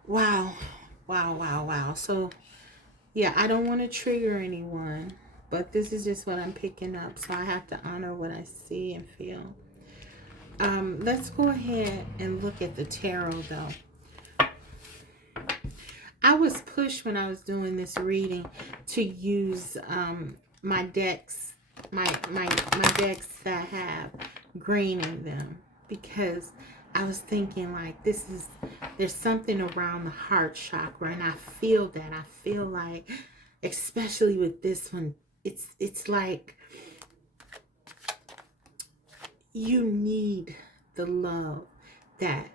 Wow. Wow, wow, wow. So, yeah, I don't want to trigger anyone, but this is just what I'm picking up. So I have to honor what I see and feel. Let's go ahead and look at the tarot, though. I was pushed when I was doing this reading to use my decks, my decks that have green in them, because I was thinking like there's something around the heart chakra, and I feel that. I feel like, especially with this one, it's like you need the love that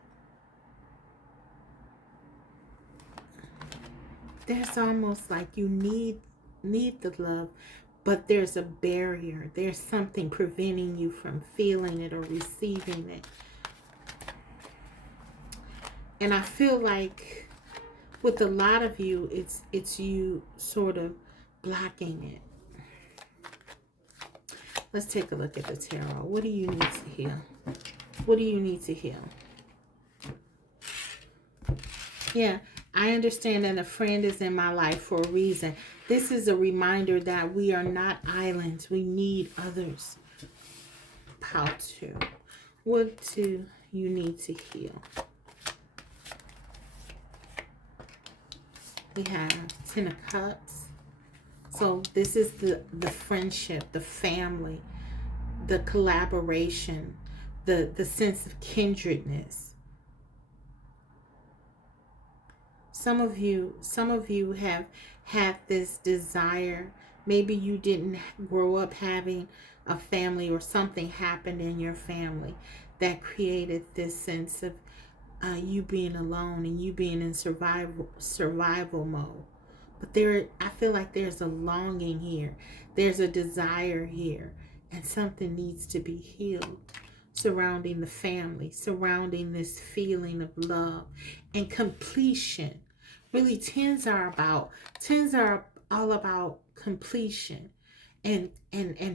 there's almost like you need the love, but there's a barrier. There's something preventing you from feeling it or receiving it. And I feel like with a lot of you, it's you sort of blocking it. Let's take a look at the tarot. What do you need to heal? What do you need to heal? Yeah, I understand that a friend is in my life for a reason. This is a reminder that we are not islands. We need others. How to? What do you need to heal? We have Ten of Cups. So this is the friendship, the family, the collaboration, the sense of kindredness. Some of you have had this desire. Maybe you didn't grow up having a family, or something happened in your family that created this sense of you being alone and you being in survival mode. But I feel like there's a longing here. There's a desire here, and something needs to be healed surrounding the family, surrounding this feeling of love and completion. Really, tens are all about completion and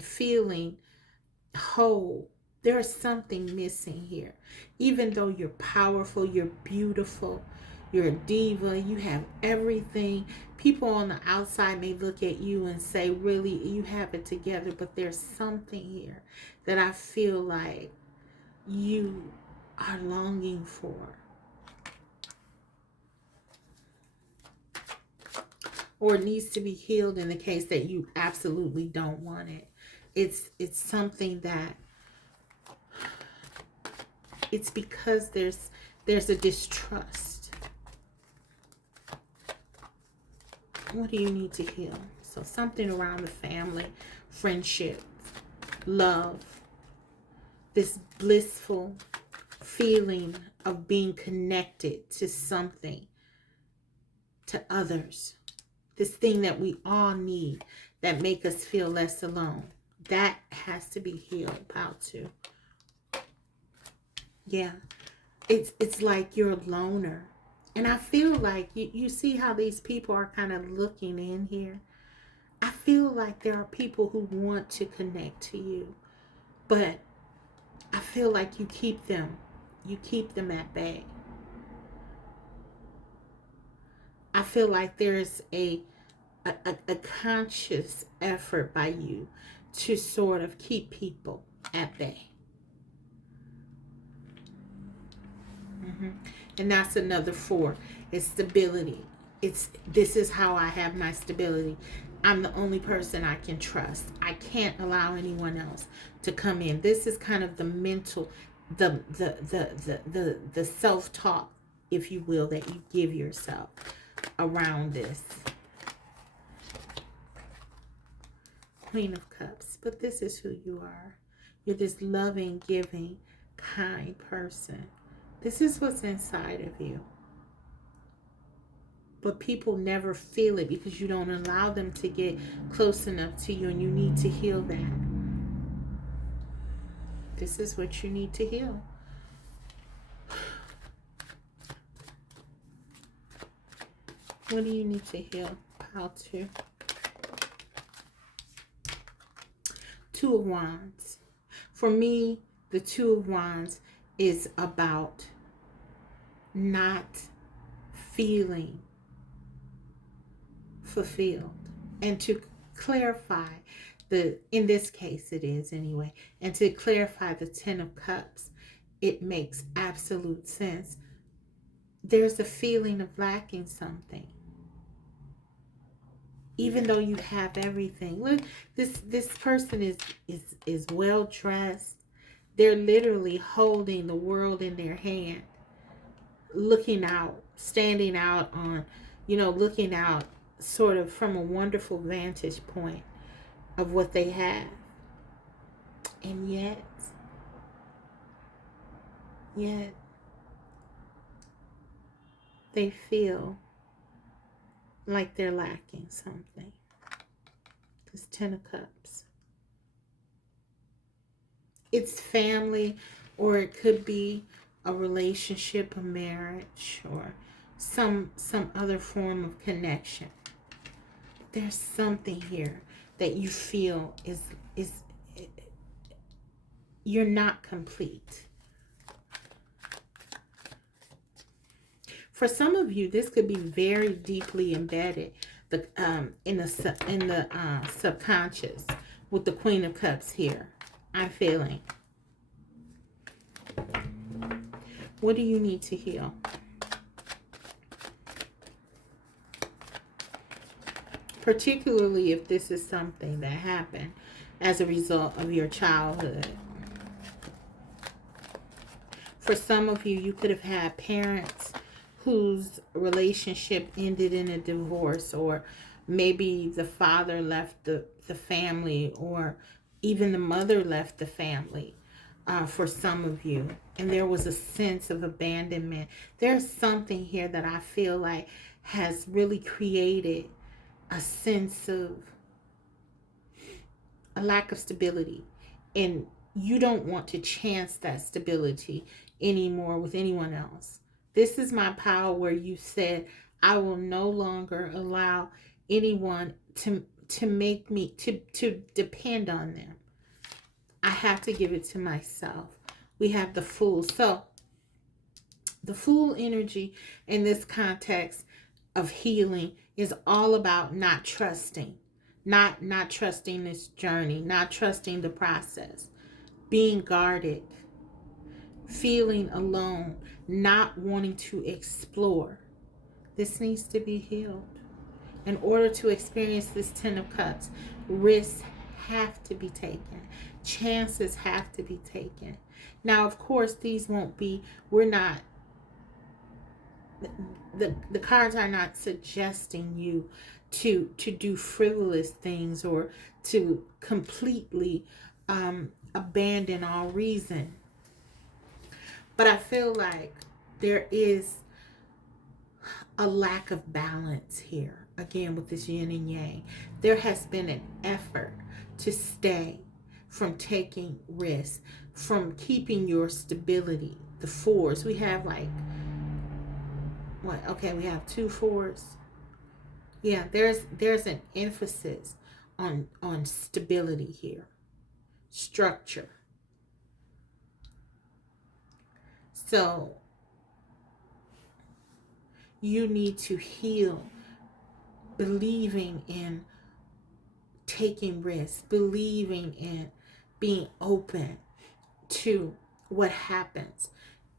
feeling whole. There's something missing here. Even though you're powerful, you're beautiful, you're a diva, you have everything. People on the outside may look at you and say, really, you have it together, but there's something here that I feel like you are longing for. Or it needs to be healed in the case that you absolutely don't want it. It's something that it's because there's a distrust. What do you need to heal? So something around the family, friendship, love, this blissful feeling of being connected to something, to others. This thing that we all need that make us feel less alone. That has to be healed. How to? Yeah. It's like you're a loner. And I feel like you see how these people are kind of looking in here. I feel like there are people who want to connect to you, but I feel like you keep them at bay. I feel like there's a conscious effort by you to sort of keep people at bay. And that's another 4. It's stability. This is how I have my stability. I'm the only person I can trust. I can't allow anyone else to come in. This is kind of the mental, the self-talk, if you will, that you give yourself around this. Queen of Cups. But this is who you are. You're this loving, giving, kind person. This is what's inside of you. But people never feel it because you don't allow them to get close enough to you, and you need to heal that. This is what you need to heal. What do you need to heal? Pile 2. 2 of Wands. For me, the 2 of Wands is about not feeling fulfilled. And to clarify, in this case it is anyway, and to clarify the 10 of Cups, it makes absolute sense. There's a feeling of lacking something. Even though you have everything. Look, this person is well dressed. They're literally holding the world in their hand, looking out, standing out on, looking out sort of from a wonderful vantage point of what they have. And yet they feel like they're lacking something. This 10 of Cups. It's family, or it could be a relationship, a marriage, or some other form of connection. There's something here that you feel is you're not complete. For some of you, this could be very deeply embedded in the subconscious with the Queen of Cups here. I'm feeling. What do you need to heal? Particularly if this is something that happened as a result of your childhood. For some of you, you could have had parents whose relationship ended in a divorce, or maybe the father left the family, or even the mother left the family. For some of you, and there was a sense of abandonment. There's something here that I feel like has really created a sense of a lack of stability, and you don't want to chance that stability anymore with anyone else. This is my power, where you said, I will no longer allow anyone to make me to depend on them. I have to give it to myself. We have the Fool. So the Fool energy in this context of healing is all about not trusting. Not trusting this journey, not trusting the process, being guarded, feeling alone, not wanting to explore. This needs to be healed. In order to experience this 10 of Cups, risks have to be taken. Chances have to be taken. Now, of course, these won't be, the cards are not suggesting you to do frivolous things, or to completely abandon all reason. But I feel like there is a lack of balance here. Again, with this yin and yang, there has been an effort to stay from taking risks, from keeping your stability. The 4s, we have like, what? Okay, we have 2 4s. Yeah, there's an emphasis on stability here, structure. So you need to heal, believing in taking risks, believing in being open to what happens.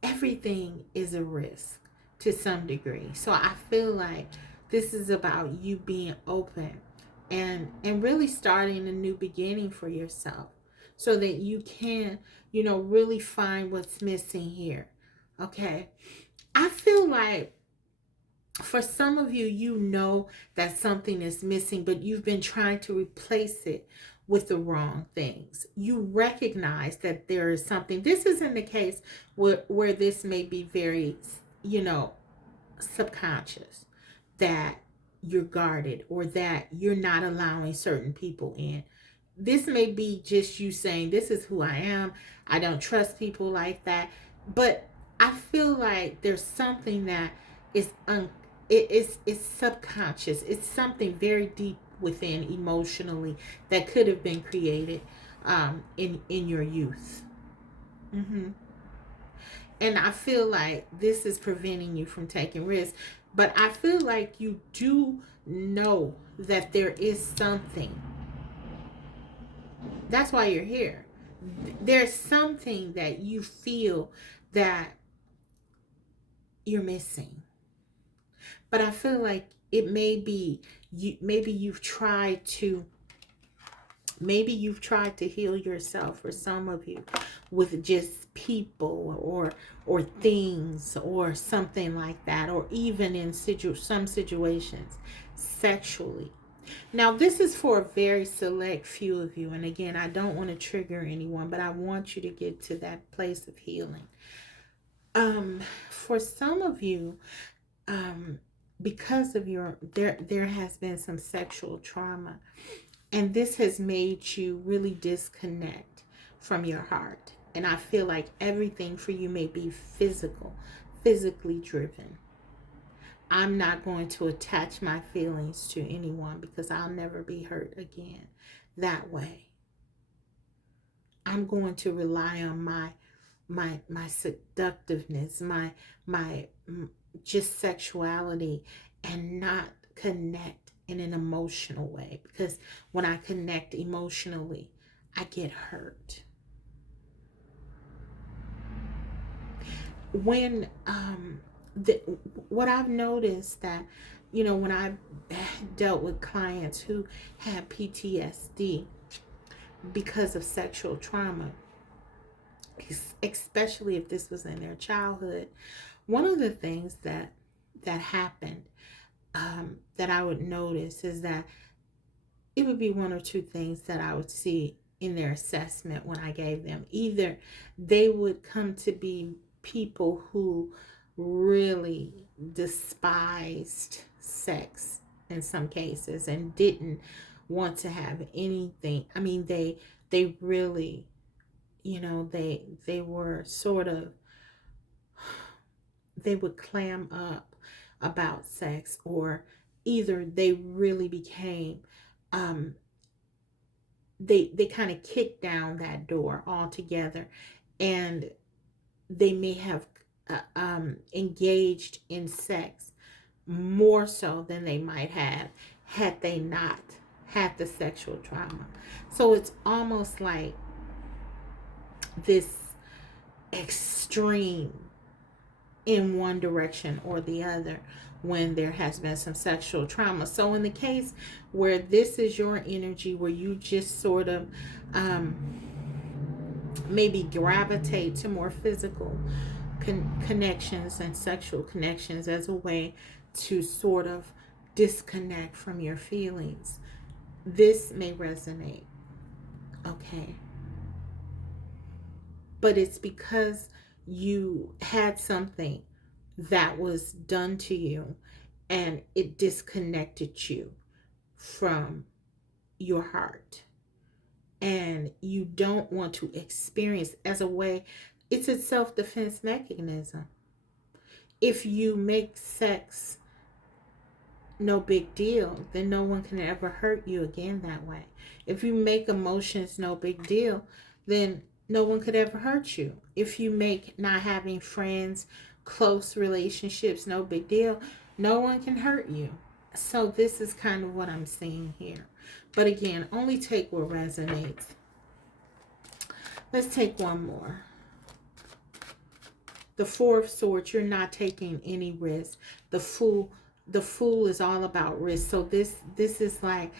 Everything is a risk to some degree. So I feel like this is about you being open and really starting a new beginning for yourself, so that you can, really find what's missing here. Okay. I feel like for some of you, that something is missing, but you've been trying to replace it with the wrong things. You recognize that there is something. This isn't the case where this may be very, subconscious, that you're guarded, or that you're not allowing certain people in. this may be just you saying, this is who I am. I don't trust people like that. But I feel like there's something that is it's subconscious. It's something very deep within emotionally that could have been created in your youth. Mm-hmm. And I feel like this is preventing you from taking risks. But I feel like you do know that there is something. That's why you're here. There's something that you feel that you're missing. But I feel like it may be you, maybe you've tried to heal yourself, for some of you, with just people or things or something like that, or even in some situations sexually. Now, this is for a very select few of you, and again, I don't want to trigger anyone, but I want you to get to that place of healing. For some of you, because of there has been some sexual trauma, and this has made you really disconnect from your heart. And I feel like everything for you may be physically driven. I'm not going to attach my feelings to anyone because I'll never be hurt again that way. I'm going to rely on my seductiveness, my just sexuality, and not connect in an emotional way, because when I connect emotionally, I get hurt. When what I've noticed that, when I dealt with clients who had PTSD because of sexual trauma, especially if this was in their childhood, one of the things that happened, that I would notice, is that it would be one or two things that I would see in their assessment when I gave them. Either they would come to be people who really despised sex in some cases and didn't want to have anything. I mean, they really, they were sort of, they would clam up about sex, or either they really became, they kind of kicked down that door altogether, and they may have engaged in sex more so than they might have had they not had the sexual trauma. So it's almost like this extreme in one direction or the other when there has been some sexual trauma. So in the case where this is your energy, where you just sort of maybe gravitate to more physical connections and sexual connections as a way to sort of disconnect from your feelings, this may resonate. Okay. But it's because you had something that was done to you and it disconnected you from your heart. And you don't want to experience as a way, it's a self-defense mechanism. If you make sex no big deal, then no one can ever hurt you again that way. If you make emotions no big deal, then no one could ever hurt you. If you make not having friends, close relationships no big deal, no one can hurt you. So this is kind of what I'm seeing here. But again, only take what resonates. Let's take one more. The Four of Swords, you're not taking any risk. The Fool is all about risk. So this is like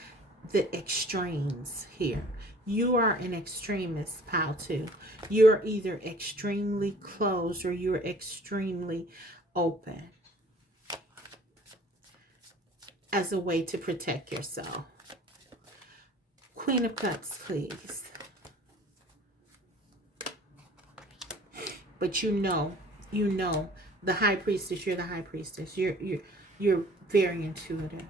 the extremes here. You are an extremist, pile 2. You're either extremely closed or you're extremely open as a way to protect yourself. Queen of Cups, please. But you know, the High Priestess, you're the High Priestess. You're very intuitive.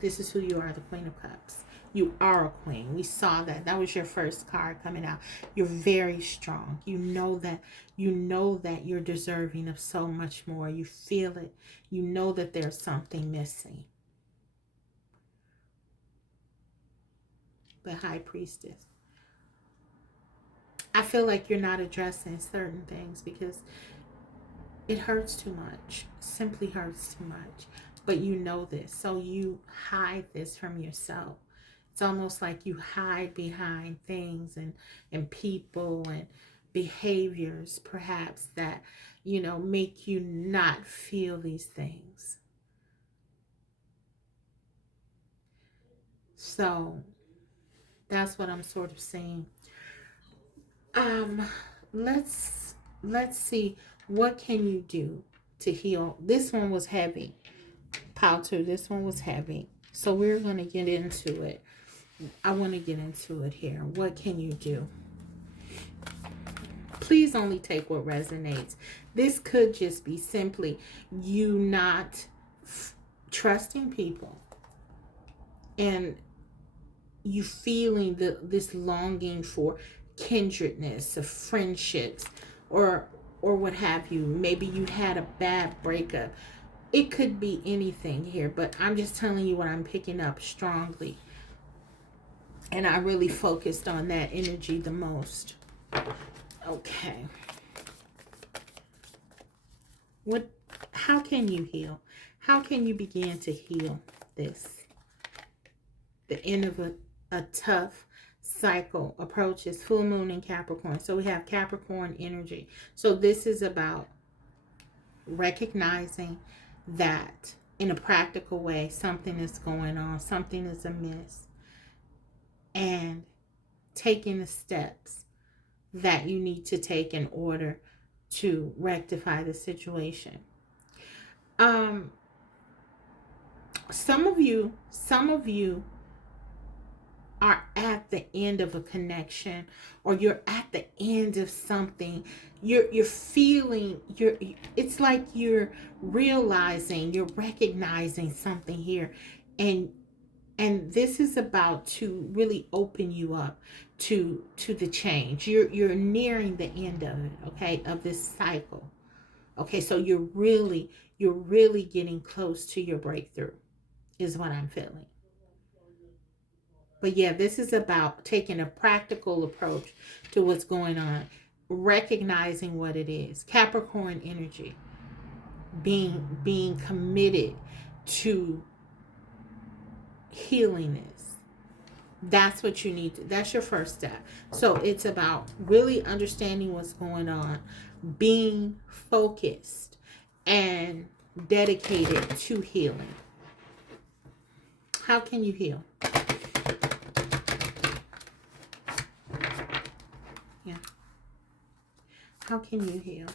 This is who you are, the Queen of Cups. You are a queen. We saw that. That was your first card coming out. You're very strong. You know that you're deserving of so much more. You feel it. You know that there's something missing. The High Priestess. I feel like you're not addressing certain things because it hurts too much. Simply hurts too much. But you know this. So you hide this from yourself. It's almost like you hide behind things and people and behaviors perhaps that, make you not feel these things. So that's what I'm sort of saying. Um, let's see, what can you do to heal? This one was heavy. Powder, this one was heavy. So we're gonna get into it. I want to get into it here. What can you do? Please only take what resonates. This could just be simply you not trusting people and you feeling this longing for kindredness, of friendships, or what have you. Maybe you had a bad breakup. It could be anything here, but I'm just telling you what I'm picking up strongly. And I really focused on that energy the most. Okay. How can you heal? How can you begin to heal this? The end of a tough cycle approaches. Full moon in Capricorn. So we have Capricorn energy. So this is about recognizing that in a practical way something is going on, something is amiss, and taking the steps that you need to take in order to rectify the situation. Some of you are at the end of a connection, or you're at the end of something. You're feeling, it's like you're realizing, you're recognizing something here, and this is about to really open you up to the change. You're nearing the end of it, okay, of this cycle. Okay, so you're really getting close to your breakthrough is what I'm feeling. But yeah, this is about taking a practical approach to what's going on, recognizing what it is. Capricorn energy, being committed to healing this. That's what you need to, that's your first step. So it's about really understanding what's going on, being focused and dedicated to healing. How can you heal? Yeah. How can you heal?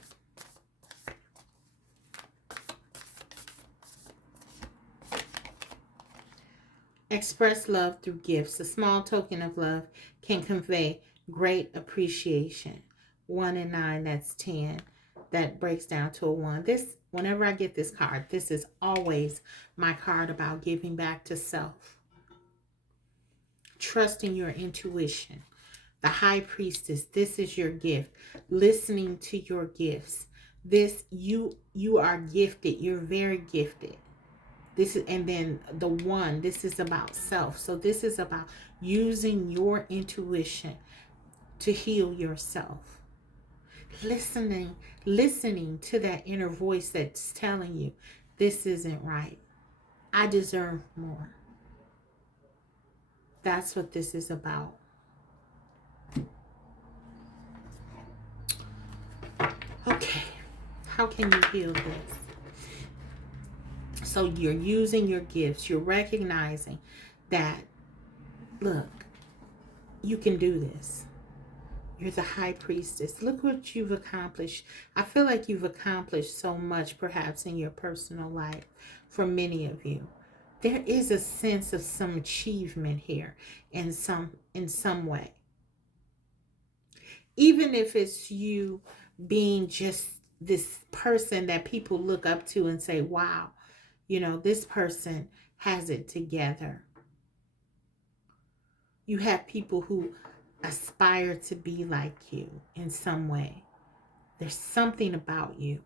Express love through gifts. A small token of love can convey great appreciation. 1 and 9, that's 10. That breaks down to a 1. This, whenever I get this card, this is always my card about giving back to self. Trusting your intuition. The High Priestess, this is your gift. Listening to your gifts. This, you are gifted. You're very gifted. This is, and then the 1, this is about self. So this is about using your intuition to heal yourself. Listening to that inner voice that's telling you, this isn't right. I deserve more. That's what this is about. Okay, how can you heal this? So you're using your gifts. You're recognizing that, look, you can do this. You're the High Priestess. Look what you've accomplished. I feel like you've accomplished so much, perhaps, in your personal life for many of you. There is a sense of some achievement here in some way. Even if it's you being just this person that people look up to and say, wow, this person has it together. You have people who aspire to be like you in some way. There's something about you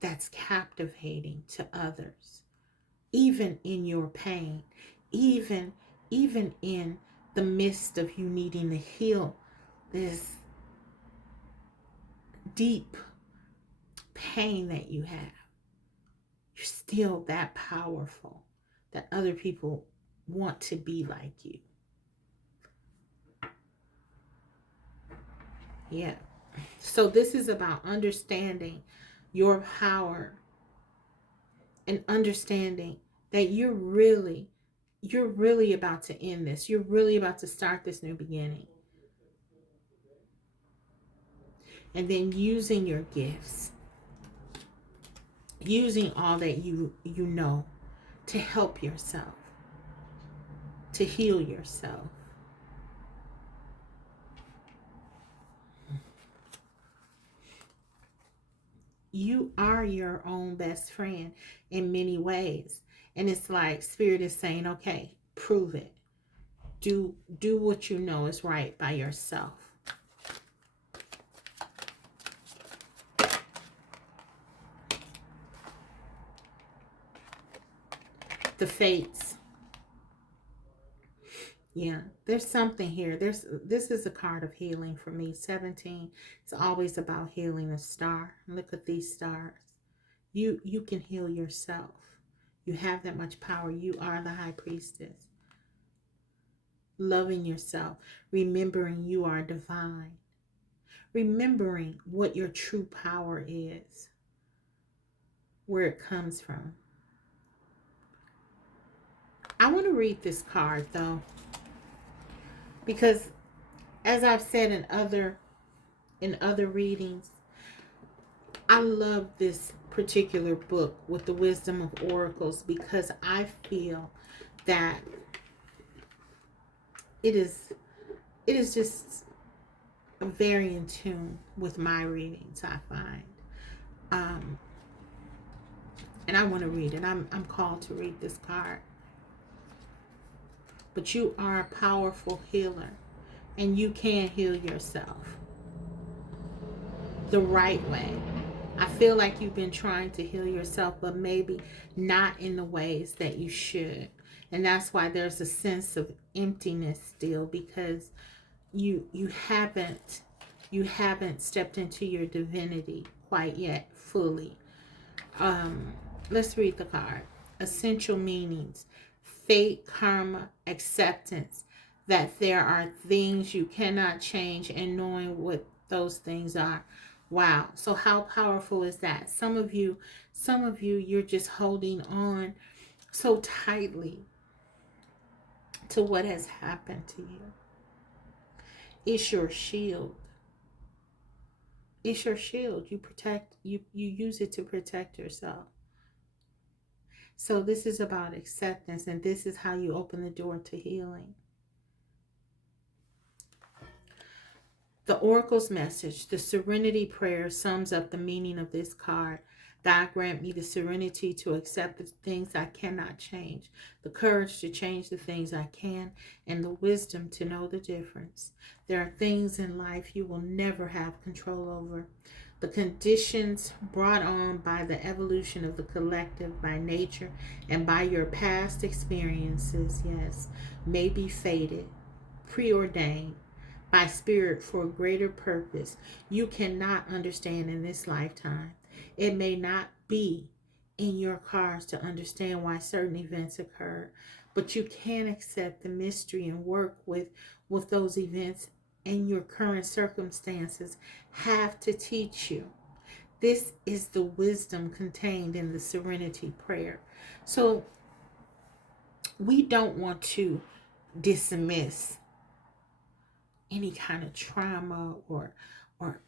that's captivating to others, even in your pain, even even in the midst of you needing to heal this deep pain that you have. You're still that powerful that other people want to be like you. Yeah. So this is about understanding your power and understanding that you're really about to end this. You're really about to start this new beginning. And then using your gifts, using all that you know to help yourself, to heal yourself. You are your own best friend in many ways. And it's like Spirit is saying, okay, prove it. Do what you know is right by yourself. The fates. Yeah, there's something here. This is a card of healing for me. 17. It's always about healing. A star. Look at these stars. You can heal yourself. You have that much power. You are the high priestess. Loving yourself, remembering you are divine, remembering what your true power is, where it comes from. I want to read this card though, because as I've said in other readings, I love this particular book with the wisdom of oracles because I feel that it is just very in tune with my readings, I find. Um, and I want to read it. I'm called to read this card. But you are a powerful healer, and you can heal yourself the right way. I feel like you've been trying to heal yourself, but maybe not in the ways that you should. And that's why there's a sense of emptiness still, because you haven't stepped into your divinity quite yet fully. Let's read the card. Essential meanings: fate, karma, acceptance that there are things you cannot change, and knowing what those things are. Wow. So how powerful is that? Some of you, you're just holding on so tightly to what has happened to you. It's your shield. It's your shield. You use it to protect yourself. So this is about acceptance, and this is how you open the door to healing. The oracle's message, the serenity prayer, sums up the meaning of this card. God grant me the serenity to accept the things I cannot change, the courage to change the things I can, and the wisdom to know the difference. There are things in life you will never have control over. The conditions brought on by the evolution of the collective, by nature, and by your past experiences, yes, may be fated, preordained by spirit for a greater purpose you cannot understand in this lifetime. It may not be in your cards to understand why certain events occur, but you can accept the mystery and work with those events, and your current circumstances have to teach you. This is the wisdom contained in the serenity prayer. So we don't want to dismiss any kind of trauma or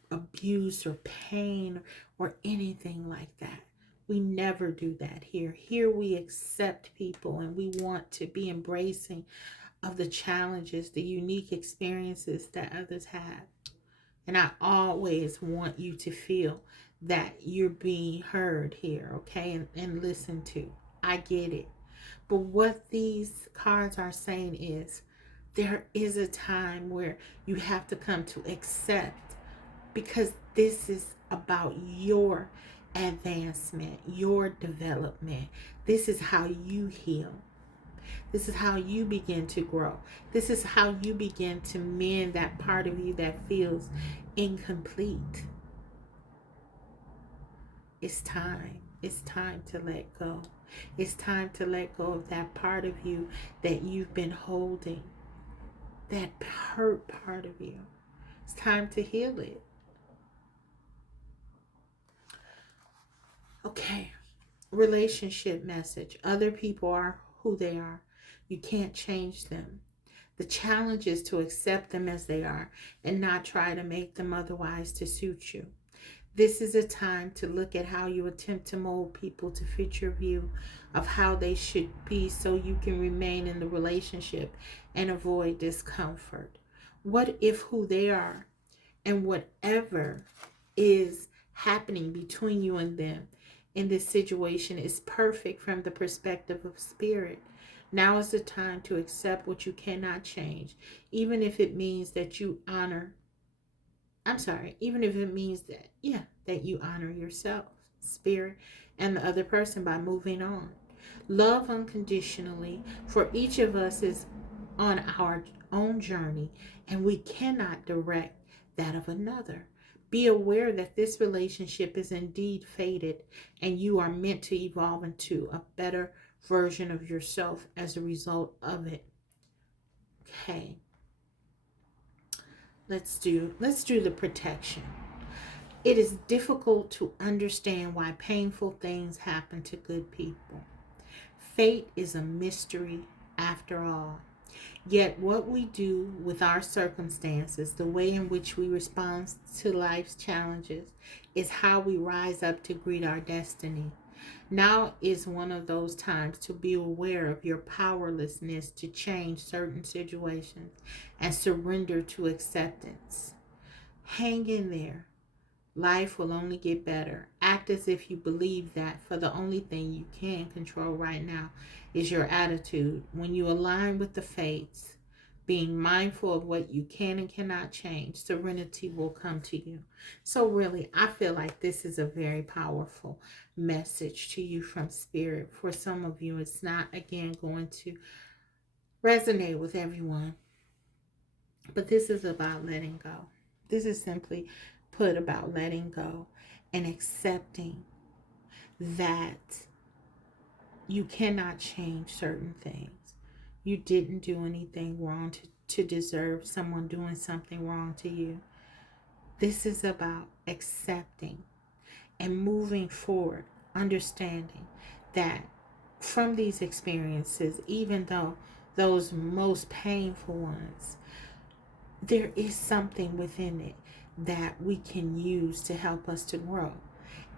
abuse or pain or anything like that. We never do that here. Here we accept people, and we want to be embracing of the challenges, the unique experiences that others have. And I always want you to feel that you're being heard here, okay, and listened to. I get it. But what these cards are saying is, There is a time where you have to come to accept, because this is about your advancement, your development. This is how you heal. This is how you begin to grow. This is how you begin to mend that part of you that feels incomplete. It's time. It's time to let go. It's time to let go of that part of you that you've been holding, that hurt part of you. It's time to heal it. Okay. Relationship message. Other people are who they are. You can't change them. The challenge is to accept them as they are and not try to make them otherwise to suit you. This is a time to look at how you attempt to mold people to fit your view of how they should be so you can remain in the relationship and avoid discomfort. What if who they are and whatever is happening between you and them in this situation is perfect from the perspective of spirit? Now is the time to accept what you cannot change, even if it means that you honor, even if it means that, that you honor yourself, spirit, and the other person by moving on. Love unconditionally, for each of us is on our own journey, and we cannot direct that of another. Be aware that this relationship is indeed fated, and you are meant to evolve into a better version of yourself as a result of it. Okay. Let's do the protection. It is difficult to understand why painful things happen to good people. Fate is a mystery after all. Yet what we do with our circumstances, the way in which we respond to life's challenges, is how we rise up to greet our destiny. Now is one of those times to be aware of your powerlessness to change certain situations and surrender to acceptance. Hang in there. Life will only get better. Act as if you believe that, for the only thing you can control right now is your attitude. When you align with the fates, being mindful of what you can and cannot change, serenity will come to you. So really, I feel like this is a very powerful message to you from spirit. For some of you, it's not, again, going to resonate with everyone, but this is about letting go. This is simply put about letting go and accepting that you cannot change certain things. You didn't do anything wrong to deserve someone doing something wrong to you. This is about accepting and moving forward, understanding that from these experiences, even though those most painful ones, there is something within it that we can use to help us to grow.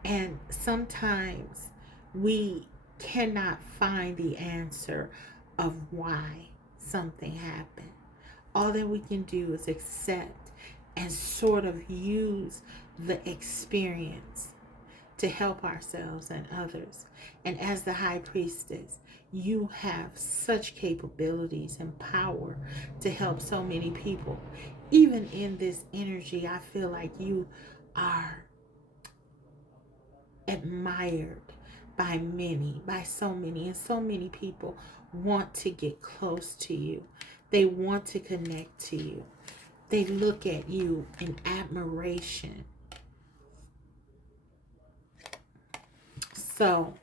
And sometimes we cannot find the answer of why something happened. All that we can do is accept and sort of use the experience to help ourselves and others. And as the high priestess, you have such capabilities and power to help so many people. Even in this energy, I feel like you are admired by many, by so many, and so many people want to get close to you. They want to connect to you. They look at you in admiration. So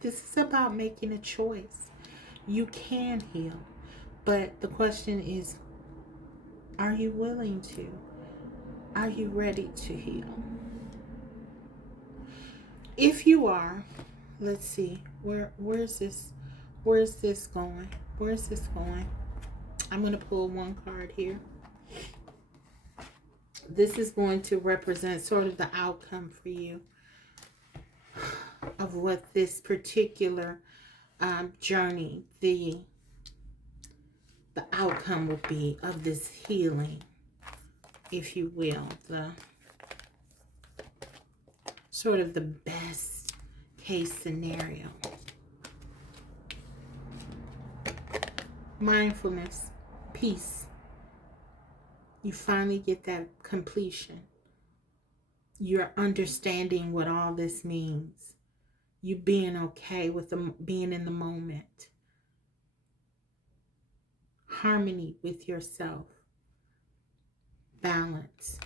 this is about making a choice. You can heal, but the question is, are you willing to? Are you ready to heal? If you are, let's see, where's this going? Where's this going? I'm going to pull one card here. This is going to represent sort of the outcome for you of what this particular journey, the outcome will be of this healing, if you will, the sort of the best case scenario. Mindfulness. peace. You finally get that completion. You're understanding what all this means. You being okay with being in the moment. Harmony with yourself. Balance.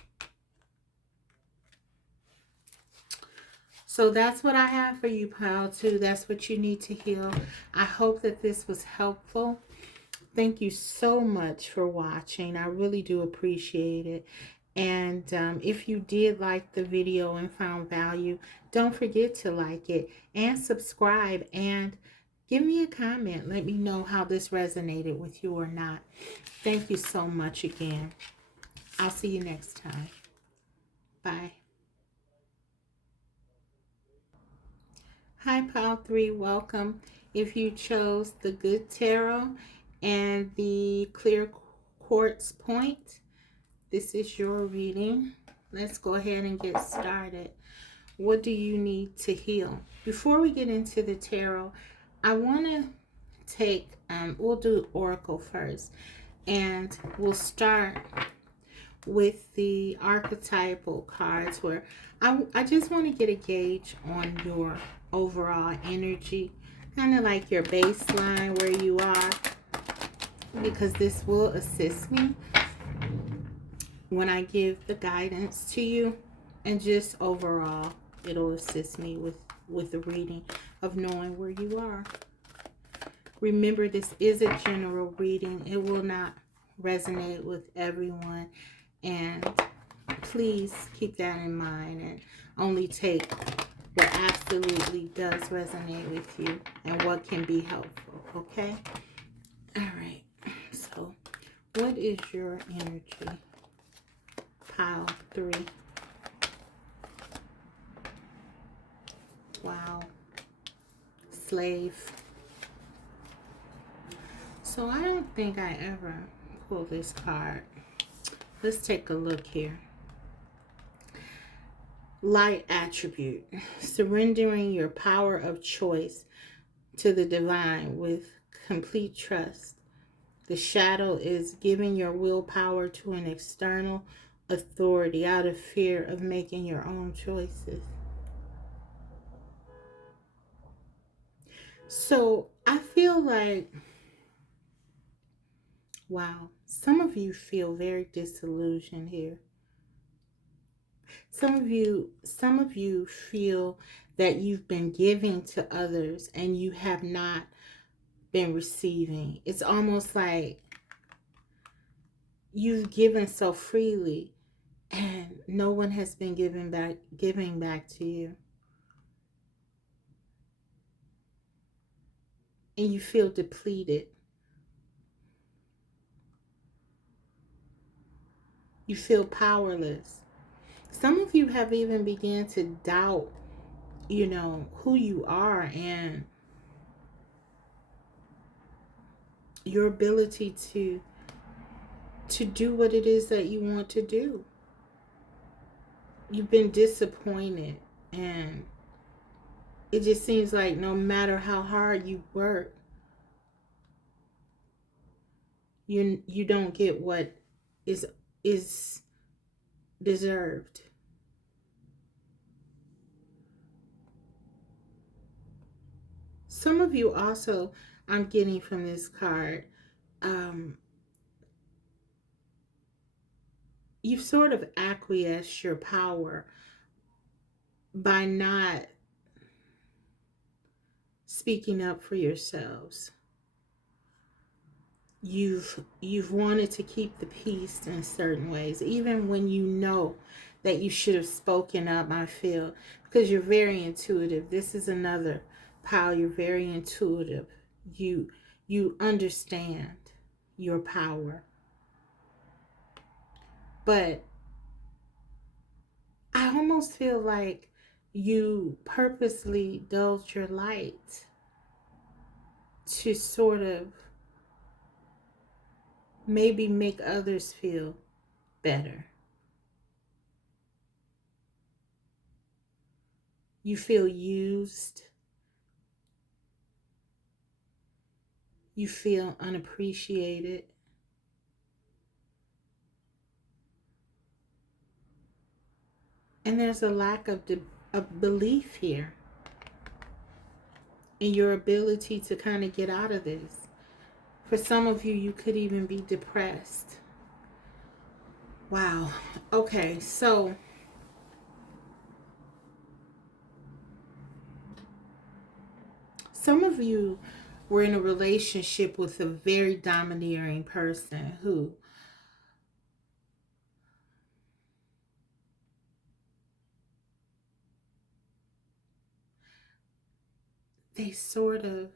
So that's what I have for you, pile 2. That's what you need to heal. I hope that this was helpful. Thank you so much for watching. I really do appreciate it. And if you did like the video and found value, don't forget to like it and subscribe and give me a comment. Let me know how this resonated with you or not. Thank you so much again. I'll see you next time. Bye. Hi, Pile 3. Welcome. If you chose the Good Tarot and the Clear Quartz Point, this is your reading. Let's go ahead and get started. What do you need to heal? Before we get into the tarot, I want to take, we'll do Oracle first. And we'll start with the archetypal cards where I just want to get a gauge on your overall energy. Kind of like your baseline where you are. Because this will assist me when I give the guidance to you, and just overall it'll assist me with the reading of knowing where you are. Remember, this is a general reading. It will not resonate with everyone, and please keep that in mind and only take what absolutely does resonate with you and what can be helpful. Okay? All right. So what is your energy? Pile 3. Wow. Slave. So I don't think I ever pulled this card. Let's take a look here. Light attribute. Surrendering your power of choice to the divine with complete trust. The shadow is giving your willpower to an external authority out of fear of making your own choices. So I feel like, wow, some of you feel very disillusioned here. Some of you feel that you've been giving to others and you have not been receiving. It's almost like you've given so freely and no one has been giving back to you. And you feel depleted. You feel powerless. Some of you have even begun to doubt, who you are and your ability to do what it is that you want to do. You've been disappointed, and it just seems like no matter how hard you work, you don't get what is deserved. Some of you also, I'm getting from this card, you've sort of acquiesced your power by not speaking up for yourselves. You've wanted to keep the peace in certain ways, even when you know that you should have spoken up. I feel because you're very intuitive. This is another pile. You're very intuitive. You understand your power, but I almost feel like you purposely dulled your light to sort of maybe make others feel better. You feel used. You feel unappreciated. And there's a lack of belief here in your ability to kind of get out of this. For some of you, you could even be depressed. Wow. Okay, so some of you were in a relationship with a very domineering person who they sort of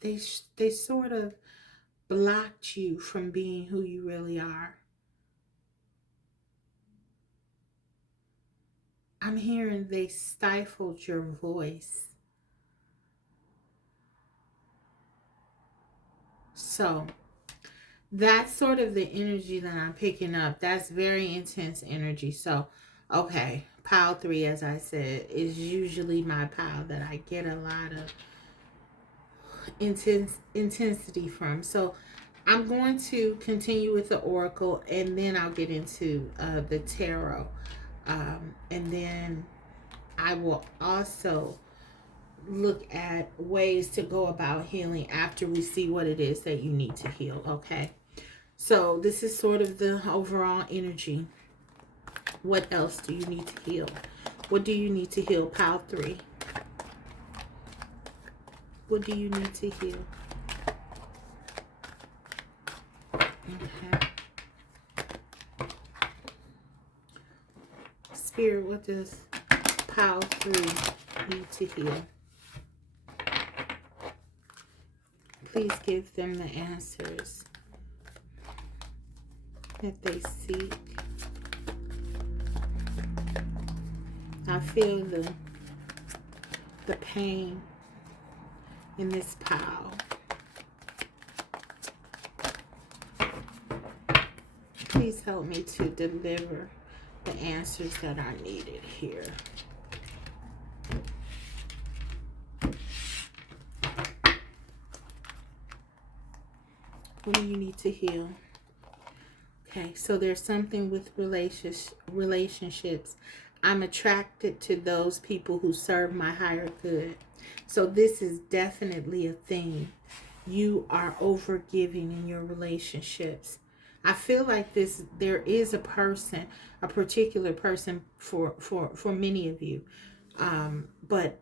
they sort of blocked you from being who you really are. I'm hearing they stifled your voice. So that's sort of the energy that I'm picking up. That's very intense energy. So, okay, pile 3, as I said, is usually my pile that I get a lot of intensity from. So I'm going to continue with the oracle, and then I'll get into the tarot, and then I will also look at ways to go about healing after we see what it is that you need to heal. Okay, so this is sort of the overall energy. What else do you need to heal? What do you need to heal? Pile 3. What do you need to heal? Okay. Spirit, what does pile 3 need to heal? Please give them the answers that they seek. I feel the pain in this pile. Please help me to deliver the answers that are needed here. What do you need to heal? Okay, so there's something with relationships. I'm attracted to those people who serve my higher good. So this is definitely a thing. You are overgiving in your relationships. I feel like there is a person, a particular person for many of you. But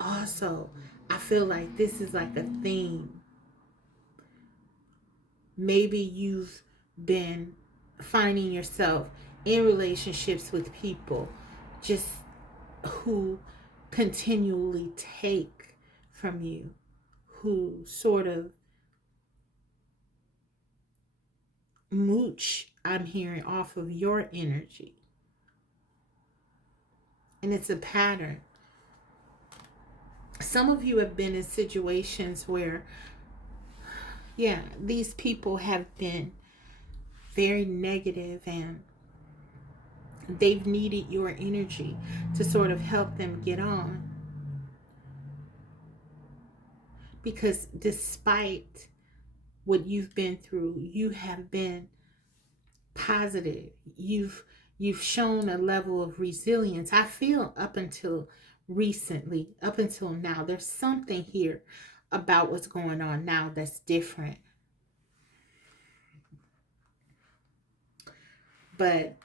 also, I feel like this is like a theme. Maybe you've been finding yourself in relationships with people just who continually take from you, who sort of mooch, I'm hearing, off of your energy. And it's a pattern. Some of you have been in situations where, yeah, these people have been very negative and they've needed your energy to sort of help them get on. Because despite what you've been through, you have been positive. You've shown a level of resilience. I feel up until recently, up until now, there's something here about what's going on now that's different. But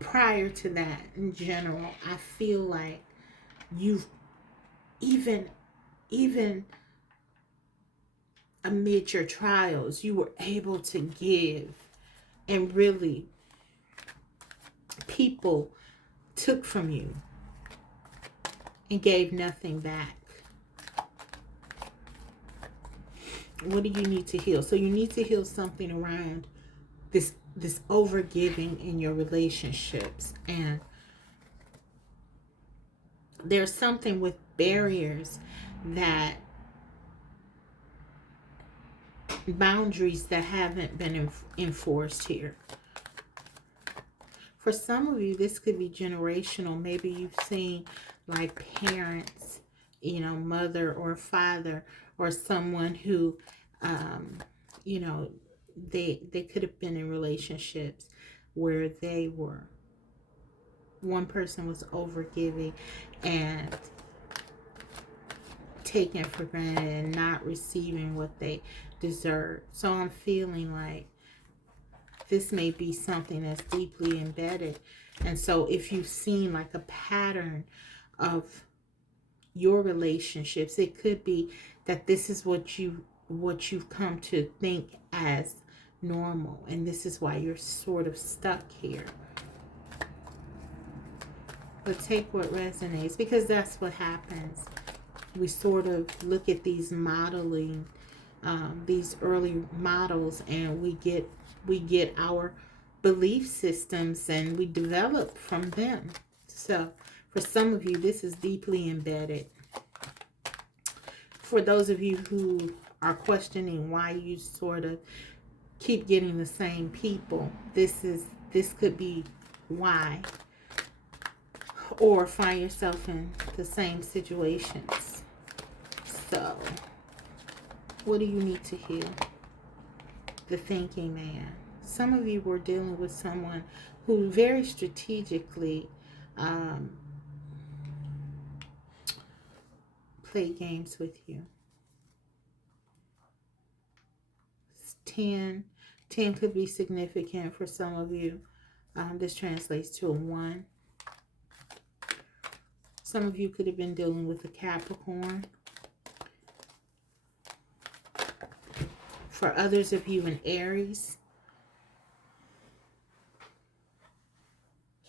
prior to that, in general, I feel like you've even amid your trials, you were able to give, and really people took from you and gave nothing back. What do you need to heal? So you need to heal something around this overgiving in your relationships. And there's something with barriers, that boundaries that haven't been enforced here. For some of you, this could be generational. Maybe you've seen like parents, mother or father, or someone who, they could have been in relationships where one person was overgiving and taken for granted and not receiving what they deserve. So I'm feeling like this may be something that's deeply embedded. And so if you've seen like a pattern of your relationships, it could be that this is what you've come to think as normal, and this is why you're sort of stuck here. But take what resonates, because that's what happens. We sort of look at these modeling, these early models, and we get our belief systems and we develop from them. So for some of you, this is deeply embedded. For those of you who are questioning why you sort of keep getting the same people, this could be why. Or find yourself in the same situations. So, what do you need to heal? The thinking man. Some of you were dealing with someone who very strategically played games with you. 10 could be significant for some of you. This translates to a 1. Some of you could have been dealing with a Capricorn. For others of you, an Aries,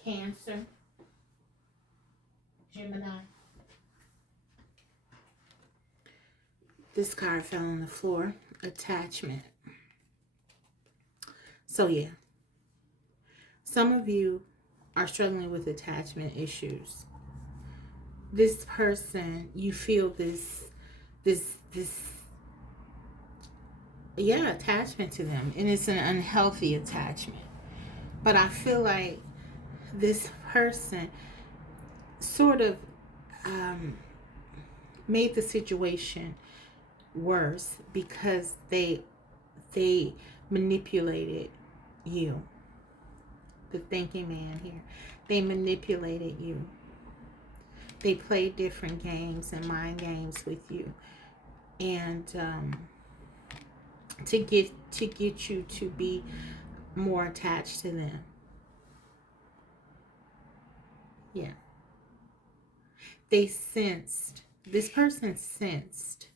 Cancer, Gemini. This card fell on the floor. Attachment. So yeah, some of you are struggling with attachment issues. This person, you feel this attachment to them, and it's an unhealthy attachment. But I feel like this person sort of made the situation worse because they manipulated you. The thinking man here. They manipulated you. They played different games and mind games with you, and to get you to be more attached to them. Yeah. This person sensed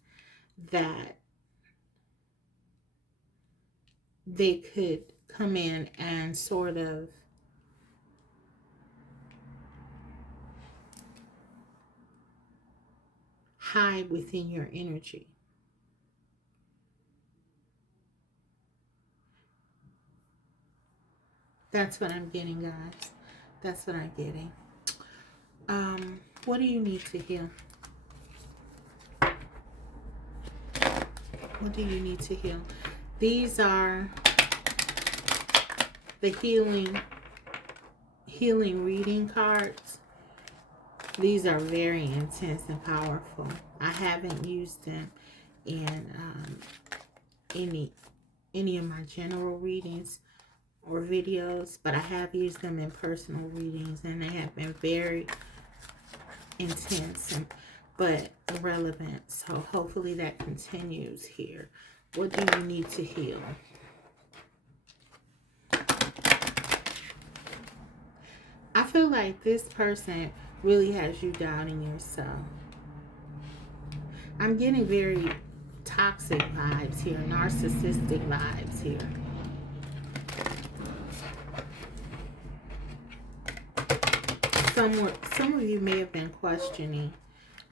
that they could come in and sort of hide within your energy. That's what I'm getting, guys. That's what I'm getting. What do you need to heal? What do you need to heal? These are the healing reading cards. These are very intense and powerful. I haven't used them in any of my general readings or videos, but I have used them in personal readings, and they have been very intense but relevant. So hopefully that continues here. What do you need to heal? I feel like this person really has you doubting yourself. I'm getting very toxic vibes here, narcissistic vibes here. Some of you may have been questioning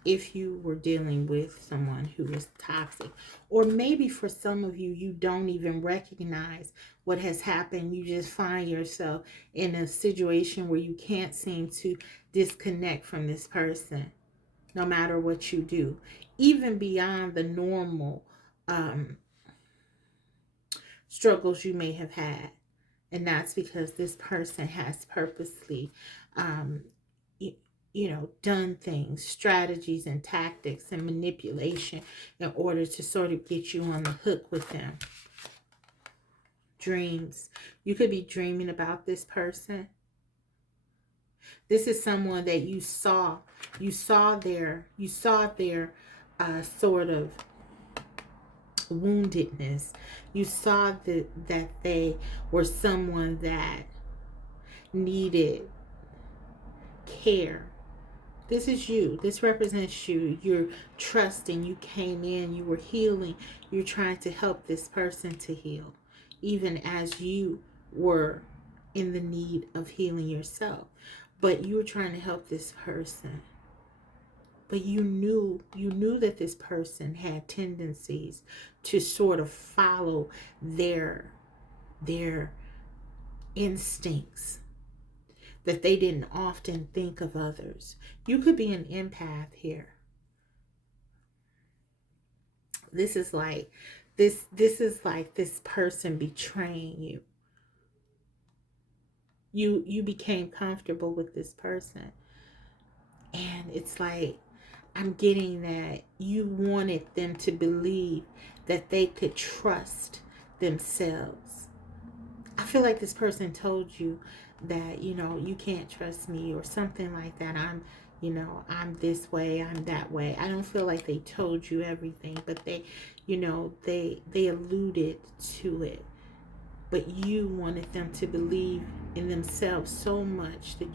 if you were dealing with someone who is toxic. Or maybe for some of you, you don't even recognize what has happened. You just find yourself in a situation where you can't seem to disconnect from this person, no matter what you do, even beyond the normal struggles you may have had. And that's because this person has purposely done things, strategies and tactics and manipulation in order to sort of get you on the hook with them. dreams. You could be dreaming about this person. This is someone that you saw. You saw their sort of woundedness. You saw that they were someone that needed care. This is you. This represents you. You're trusting. You came in. You were healing. You're trying to help this person to heal, even as you were in the need of healing yourself. But you were trying to help this person. But you knew that this person had tendencies to sort of follow their instincts, that they didn't often think of others. You could be an empath here. This is like this person betraying you. You became comfortable with this person, and it's like, I'm getting that you wanted them to believe that they could trust themselves. I feel like this person told you that, you can't trust me or something like that. I'm this way, I'm that way. I don't feel like they told you everything, but they alluded to it. But you wanted them to believe in themselves so much that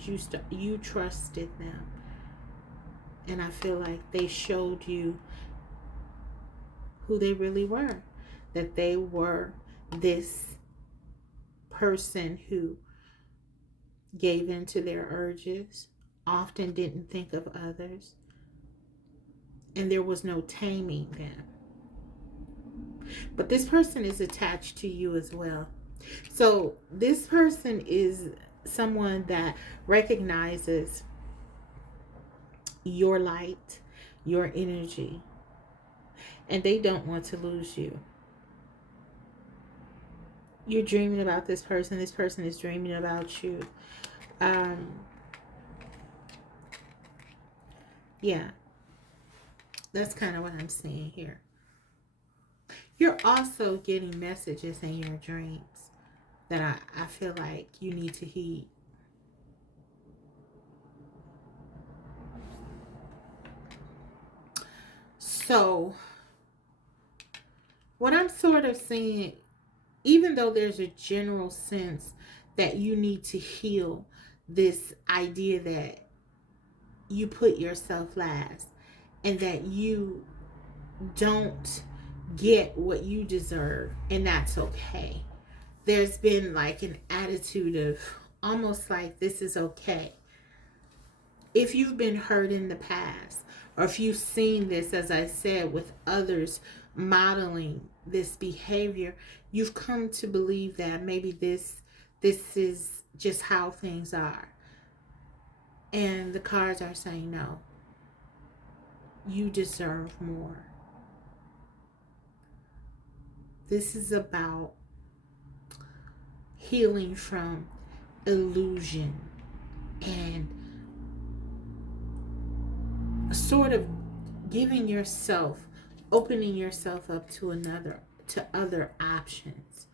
you trusted them. And I feel like they showed you who they really were. That they were this person who gave in to their urges, often didn't think of others, and there was no taming them. But this person is attached to you as well. So this person is someone that recognizes your light, your energy, and they don't want to lose you. You're dreaming about this person. This person is dreaming about you. Yeah, that's kind of what I'm seeing here. You're also getting messages in your dreams that I feel like you need to heed. So, what I'm sort of seeing, even though there's a general sense that you need to heal this idea that you put yourself last and that you don't get what you deserve, and that's okay. There's been like an attitude of almost like this is okay. If you've been hurt in the past, or if you've seen this, as I said, with others modeling this behavior, you've come to believe that maybe this is just how things are. And the cards are saying no. You deserve more. This is about healing from illusion and sort of giving yourself, opening yourself up to other options.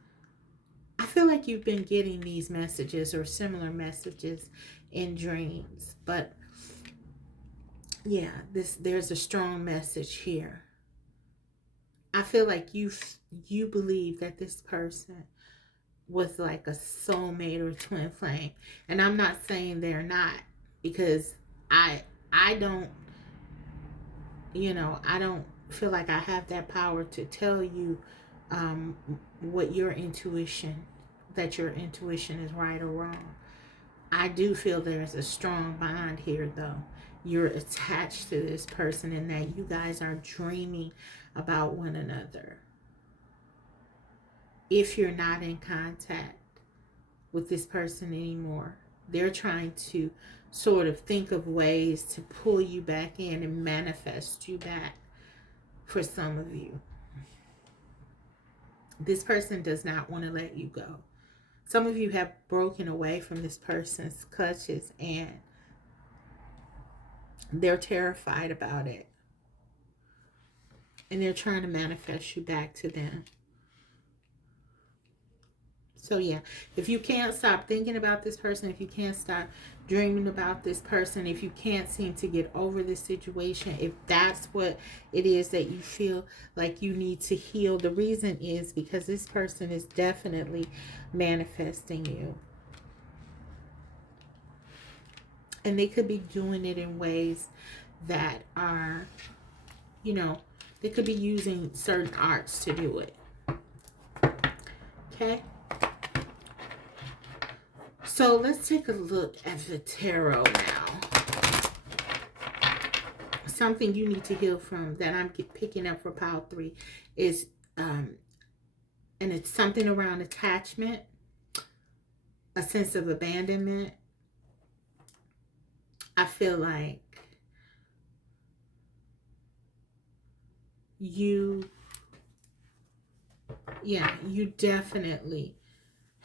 I feel like you've been getting these messages or similar messages in dreams, but yeah, there's a strong message here. I feel like you believe that this person was like a soulmate or twin flame, and I'm not saying they're not, because I don't I don't feel like I have that power to tell you what your intuition, that your intuition is right or wrong. I do feel there's a strong bond here, though. You're attached to this person, and that you guys are dreaming about one another. If you're not in contact with this person anymore, they're trying to sort of think of ways to pull you back in and manifest you back for some of you. This person does not want to let you go. Some of you have broken away from this person's clutches, and they're terrified about it. And they're trying to manifest you back to them. So yeah, if you can't stop thinking about this person, if you can't stop dreaming about this person, if you can't seem to get over this situation, if that's what it is that you feel like you need to heal, the reason is because this person is definitely manifesting you. And they could be doing it in ways that are, you know, they could be using certain arts to do it. Okay? So let's take a look at the tarot now. Something you need to heal from that I'm picking up for pile 3 is, and it's something around attachment, a sense of abandonment. I feel like you definitely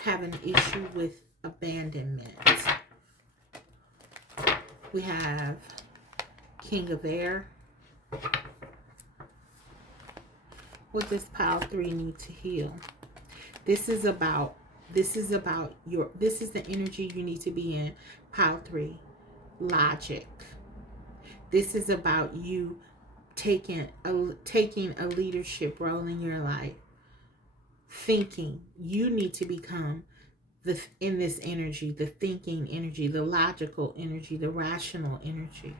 have an issue with abandonment. We have King of Air. What does pile 3 need to heal? This is about your, this is the energy you need to be in. Pile 3, logic. This is about you taking a leadership role in your life. Thinking. You need to become in this energy, the thinking energy, the logical energy, the rational energy.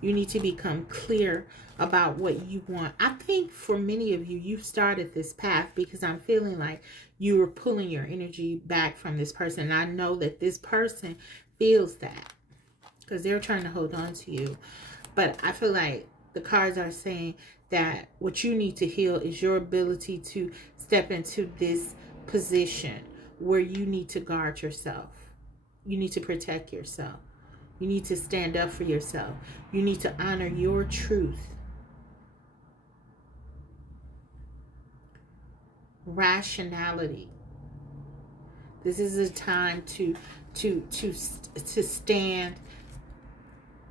You need to become clear about what you want. I think for many of you, you've started this path because I'm feeling like you were pulling your energy back from this person. And I know that this person feels that because they're trying to hold on to you. But I feel like the cards are saying that what you need to heal is your ability to step into this position where you need to guard yourself. You need to protect yourself. You need to stand up for yourself. You need to honor your truth. Rationality. This is a time to stand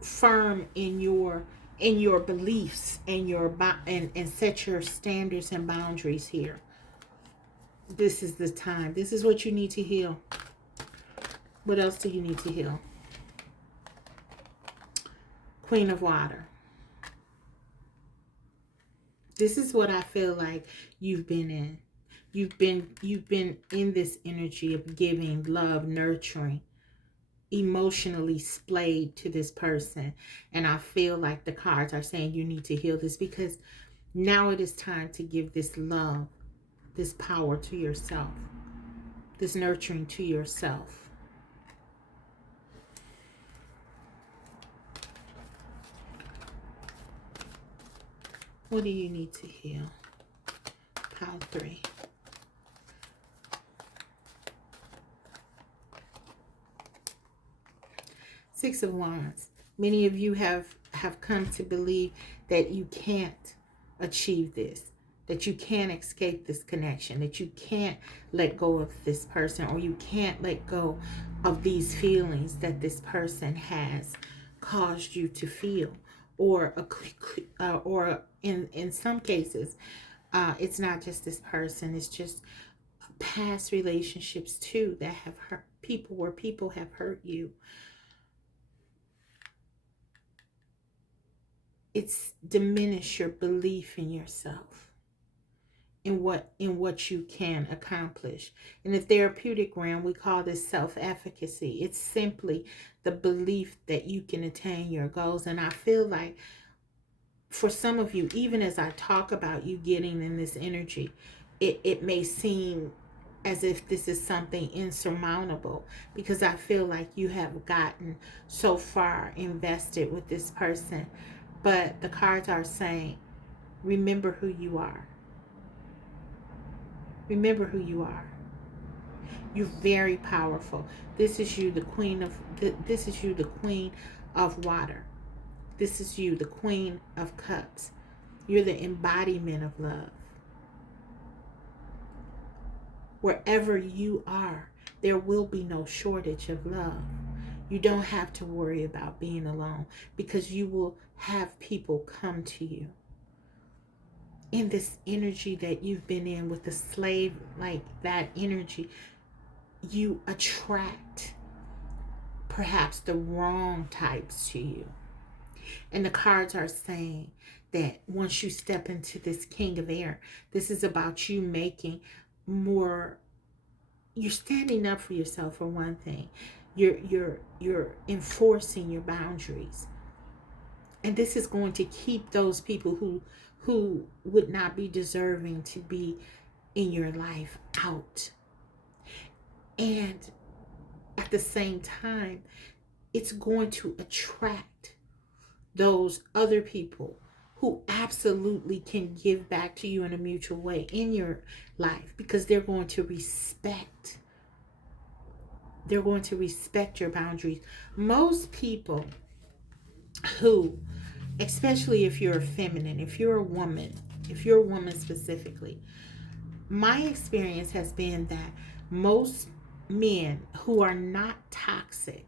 firm in your beliefs and and set your standards and boundaries here. This is the time. This is what you need to heal. What else do you need to heal? Queen of Water. This is what I feel like you've been in. You've been in this energy of giving, love, nurturing, emotionally splayed to this person. And I feel like the cards are saying you need to heal this because now it is time to give this love, this power to yourself, this nurturing to yourself. What do you need to heal? Pile 3. Six of Wands. Many of you have come to believe that you can't achieve this, that you can't escape this connection, that you can't let go of this person, or you can't let go of these feelings that this person has caused you to feel, or in some cases, it's not just this person, it's just past relationships too that have hurt people, where people have hurt you. It's diminished your belief in yourself, in what you can accomplish. In the therapeutic realm, we call this self-efficacy. It's simply the belief that you can attain your goals. And I feel like for some of you, even as I talk about you getting in this energy, it may seem as if this is something insurmountable, because I feel like you have gotten so far invested with this person. But the cards are saying, remember who you are. Remember who you are. You're very powerful. This is you, the queen of this is you, the queen of water. This is you, the queen of cups. You're the embodiment of love. Wherever you are, there will be no shortage of love. You don't have to worry about being alone, because you will have people come to you in this energy that you've been in with the slave, like that energy, you attract perhaps the wrong types to you. And the cards are saying that once you step into this king of air, this is about you making more, you're standing up for yourself for one thing. You're enforcing your boundaries. And this is going to keep those people who would not be deserving to be in your life out. And at the same time, it's going to attract those other people who absolutely can give back to you in a mutual way in your life, because they're going to respect your boundaries. Most people who, especially if you're a feminine, if you're a woman specifically, my experience has been that most men who are not toxic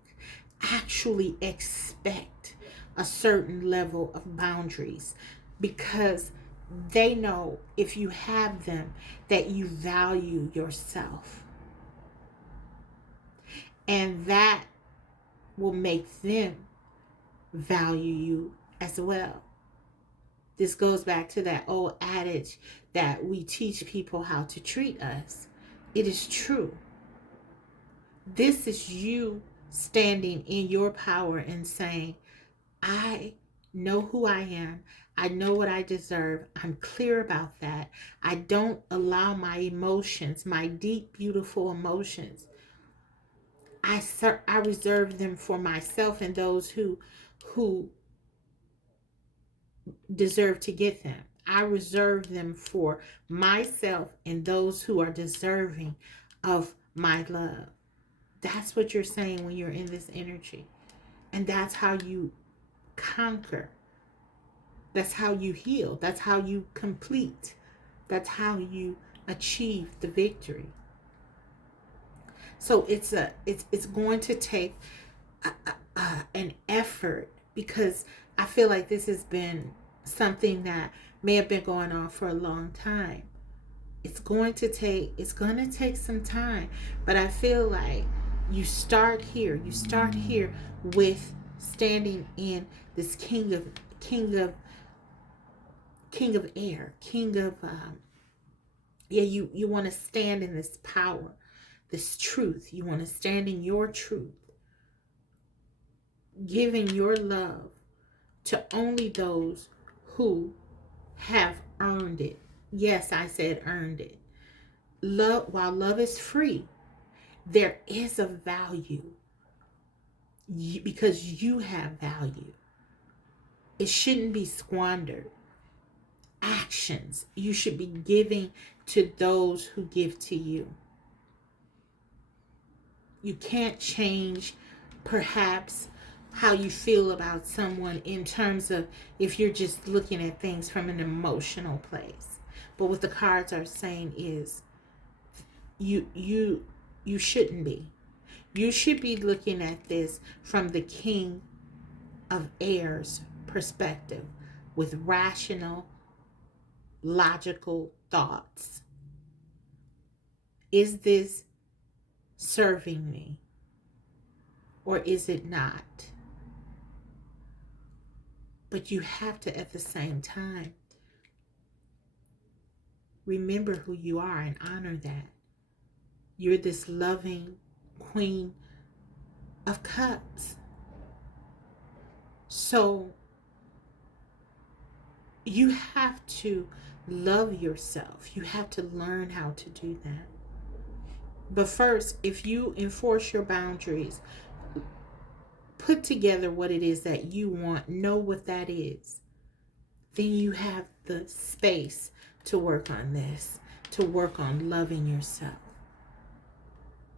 actually expect a certain level of boundaries, because they know if you have them that you value yourself, and that will make them value you as well. This goes back to that old adage that we teach people how to treat us. It is true. This is you standing in your power and saying, I know who I am. I know what I deserve. I'm clear about that. I don't allow my emotions, my deep, beautiful emotions, I reserve them for myself and those who deserve to get them. I reserve them for myself and those who are deserving of my love. That's what you're saying when you're in this energy. And that's how you conquer. That's how you heal. That's how you complete. That's how you achieve the victory. So it's going to take an effort, because I feel like this has been something that may have been going on for a long time. It's going to take some time, but I feel like you start here with standing in this king of air, you want to stand in this power, this truth. You want to stand in your truth, giving your love to only those who have earned it. Yes, I said earned it. Love, while love is free, there is a value, because you have value. It shouldn't be squandered. Actions you should be giving to those who give to you. You can't change perhaps how you feel about someone in terms of if you're just looking at things from an emotional place. But what the cards are saying is you shouldn't be. You should be looking at this from the king of air's perspective, with rational, logical thoughts. Is this serving me, or is it not? But you have to, at the same time, remember who you are and honor that. You're this loving Queen of Cups. So you have to love yourself. You have to learn how to do that. But first, if you enforce your boundaries, put together what it is that you want, know what that is, then you have the space to work on this, to work on loving yourself.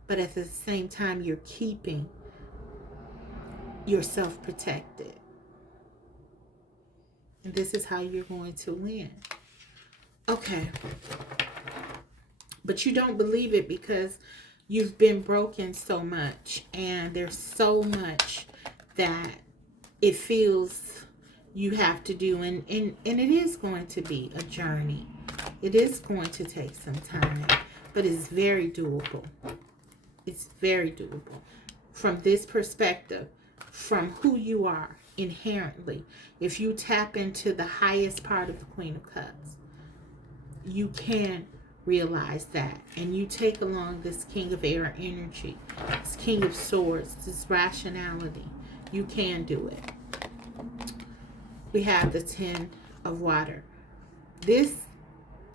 But at the same time, you're keeping yourself protected. And this is how you're going to win. Okay. But you don't believe it because you've been broken so much, and there's so much that it feels you have to do, and it is going to be a journey. It is going to take some time, but it's very doable. It's very doable from this perspective, from who you are inherently. If you tap into the highest part of the Queen of Cups, you can realize that, and you take along this King of Air energy, this King of Swords, this rationality. You can do it. We have the Ten of Water. This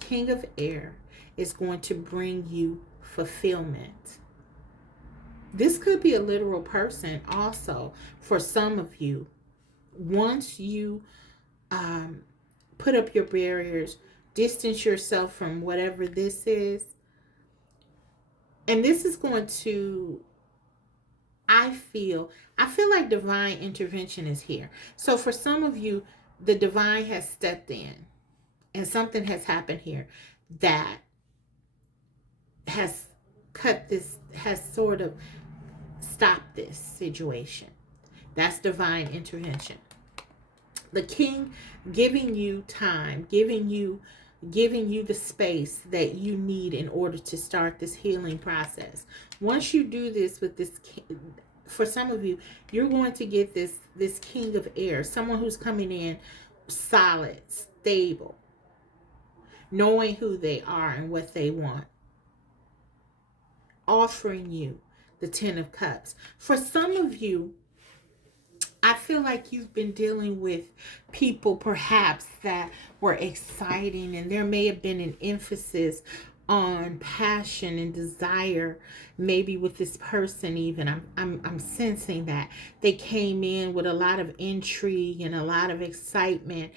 King of Air is going to bring you fulfillment. This could be a literal person also for some of you. Once you put up your barriers, distance yourself from whatever this is, and this is going to, I feel like divine intervention is here. So for some of you, the divine has stepped in and something has happened here that has cut this, has sort of stopped this situation. That's divine intervention. The king giving you time, giving you the space that you need in order to start this healing process. Once you do this with this, for some of you, you're going to get this King of Air, someone who's coming in solid, stable, knowing who they are and what they want, offering you the Ten of Cups. For some of you, I feel like you've been dealing with people perhaps that were exciting, and there may have been an emphasis on passion and desire, maybe with this person. Even I'm sensing that they came in with a lot of intrigue and a lot of excitement,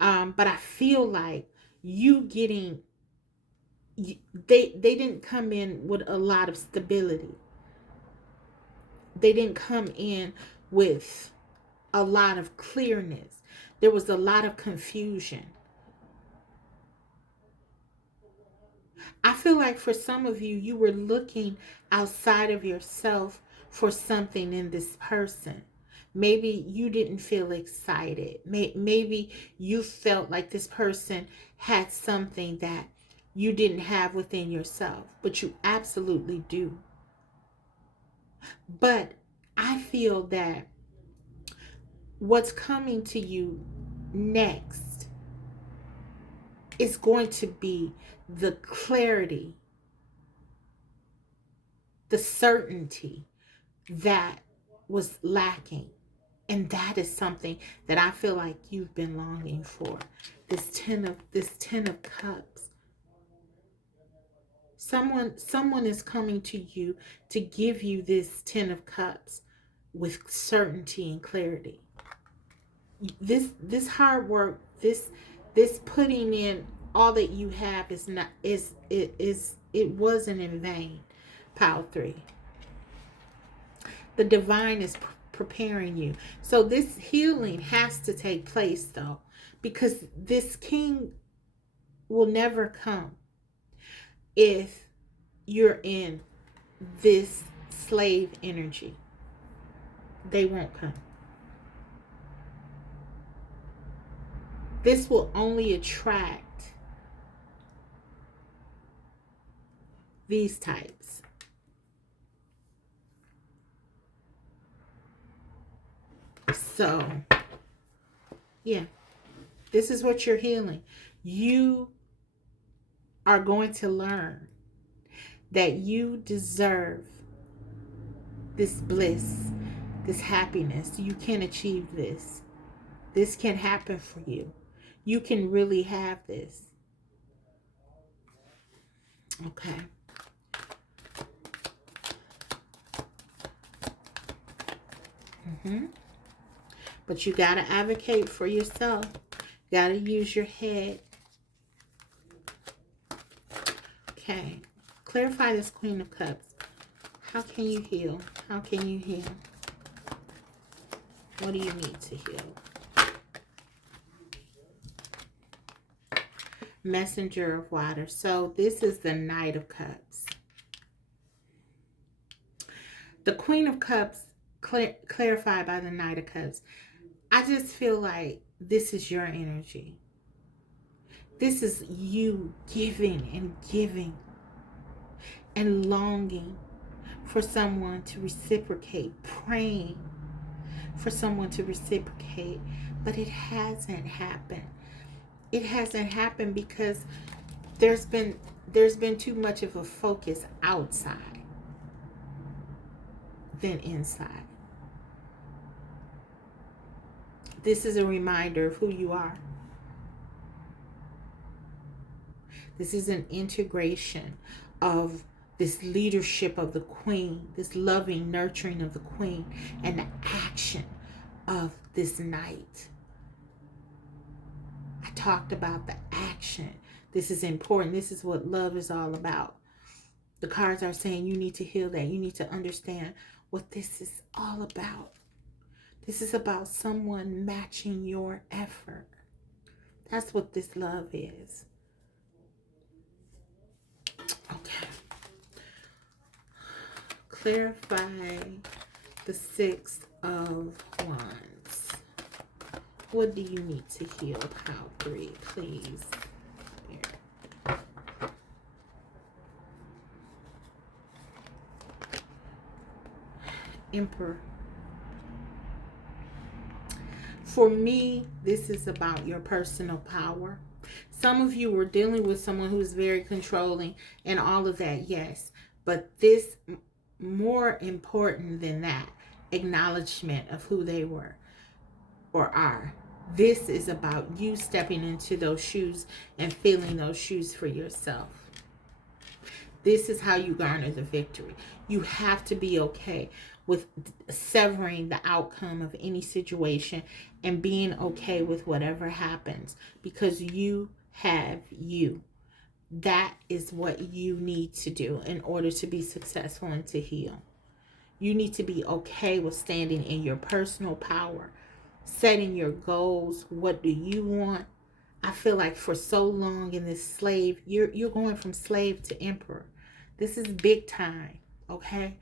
but I feel like you getting, they didn't come in with a lot of stability. They didn't come in with a lot of clearness. There was a lot of confusion. I feel like for some of you, you were looking outside of yourself for something in this person. Maybe you didn't feel excited. Maybe you felt like this person had something that you didn't have within yourself, but you absolutely do. But I feel that what's coming to you next is going to be the clarity, the certainty that was lacking. And that is something that I feel like you've been longing for. This ten of cups. Someone is coming to you to give you this 10 of cups with certainty and clarity. This hard work, this putting in all that you have is not, it wasn't in vain. Pile 3. The divine is preparing you. So this healing has to take place though, because this king will never come if you're in this slave energy. They won't come. This will only attract these types. So, yeah, this is what you're healing. You are going to learn that you deserve this bliss, this happiness. You can achieve this. This can happen for you. You can really have this. Okay. But you got to advocate for yourself. You got to use your head. Okay. Clarify this Queen of Cups. How can you heal? How can you heal? What do you need to heal? Messenger of Water. So this is the Knight of Cups. The Queen of Cups clarified by the Knight of Cups. I just feel like this is your energy. This is you giving and giving and longing for someone to reciprocate, praying for someone to reciprocate, but it hasn't happened. It hasn't happened because there's been too much of a focus outside than inside. This is a reminder of who you are. This is an integration of this leadership of the queen, this loving nurturing of the queen, and the action of this knight. I talked about the action. This is important. This is what love is all about. The cards are saying you need to heal that. You need to understand what this is all about. This is about someone matching your effort. That's what this love is. Okay. Clarify the Six of Wands. What do you need to heal? Pile 3, please. Here. Emperor. For me, this is about your personal power. Some of you were dealing with someone who's very controlling and all of that, yes. But this, more important than that, acknowledgement of who they were or are. This is about you stepping into those shoes and feeling those shoes for yourself. This is how you garner the victory. You have to be okay with severing the outcome of any situation and being okay with whatever happens, because you have you. That is what you need to do in order to be successful and to heal. You need to be okay with standing in your personal power, setting your goals. What do you want? I feel like for so long in this slave, you're going from slave to emperor. This is big time, okay?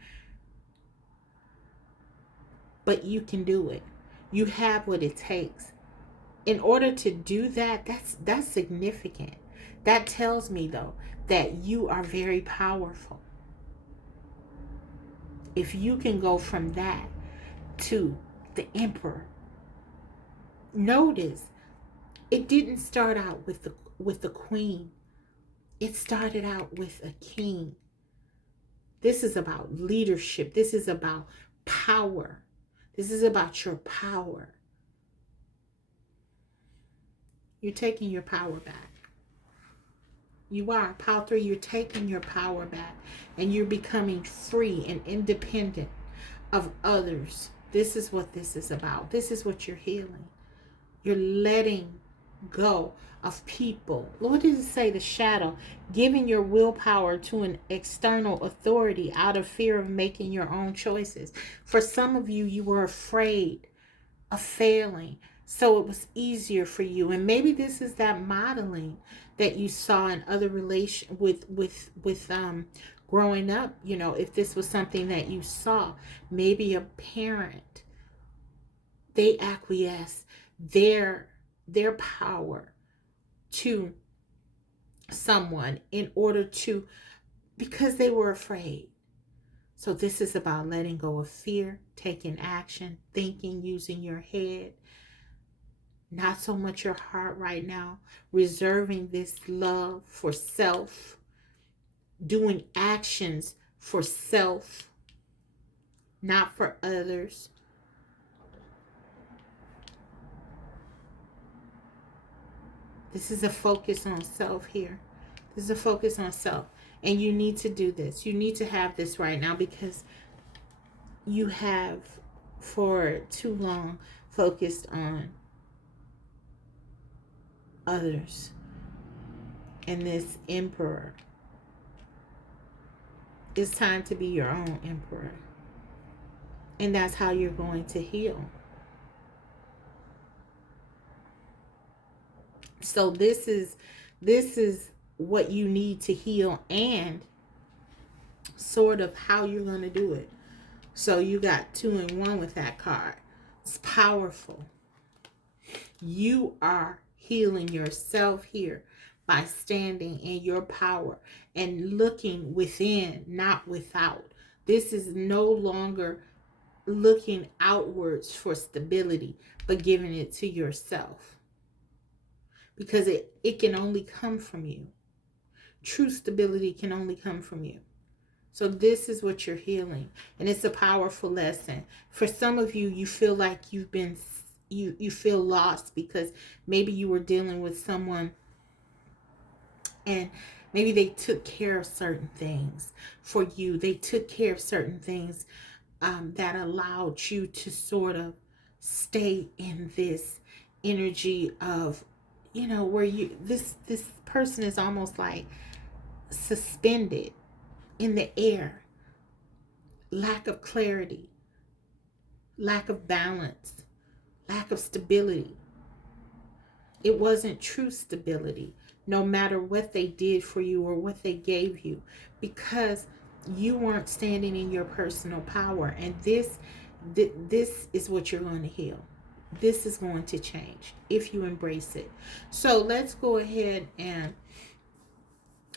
But you can do it. You have what it takes. In order to do that, that's significant. That tells me, though, that you are very powerful. If you can go from that to the emperor, notice it didn't start out with the queen. It started out with a king. This is about leadership. This is about power. This is about your power. You're taking your power back. You are. Pile 3, you're taking your power back. And you're becoming free and independent of others. This is what this is about. This is what you're healing. You're letting go of people. What does it say? The shadow. Giving your willpower to an external authority out of fear of making your own choices. For some of you, you were afraid of failing, so it was easier for you. And maybe this is that modeling that you saw in other relation with growing up. You know, if this was something that you saw, maybe a parent, they acquiesce their power to someone in order to, because they were afraid. So this is about letting go of fear, taking action, thinking, using your head, not so much your heart right now, reserving this love for self, doing actions for self, not for others. This is a focus on self here. This is a focus on self. And you need to do this. You need to have this right now, because you have for too long focused on others. And this emperor, it's time to be your own emperor. And that's how you're going to heal. So this is what you need to heal, and sort of how you're going to do it. So you got 2 and 1 with that card. It's powerful. You are healing yourself here by standing in your power and looking within, not without. This is no longer looking outwards for stability, but giving it to yourself, because it can only come from you. True stability can only come from you. So this is what you're healing, and it's a powerful lesson. For some of you, you feel like you feel lost because maybe you were dealing with someone and maybe they took care of certain things for you. They took care of certain things that allowed you to sort of stay in this energy of, where this person is almost like suspended in the air. Lack of clarity, lack of balance, lack of stability. It wasn't true stability, no matter what they did for you or what they gave you, because you weren't standing in your personal power. And this is what you're going to heal. This is going to change if you embrace it. So let's go ahead, and